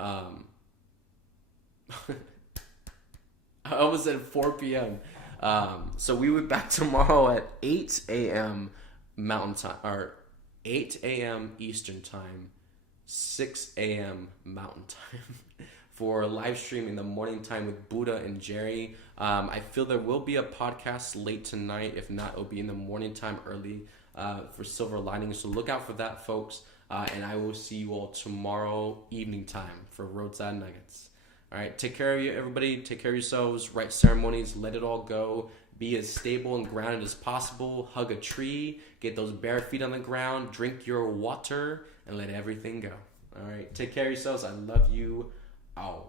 I almost said 4 p.m. So we will be back tomorrow at 8 a.m. Mountain Time, or 8 a.m. Eastern Time, 6 a.m. Mountain Time for live stream in the morning time with Buddha and Jerry. I feel there will be a podcast late tonight. If not, it'll be in the morning time early for Silver Linings. So look out for that, folks. And I will see you all tomorrow evening time for Roadside Nuggets. All right, take care of you, everybody. Take care of yourselves. Write ceremonies. Let it all go. Be as stable and grounded as possible. Hug a tree. Get those bare feet on the ground. Drink your water. And let everything go. All right, take care of yourselves. I love you. Ow.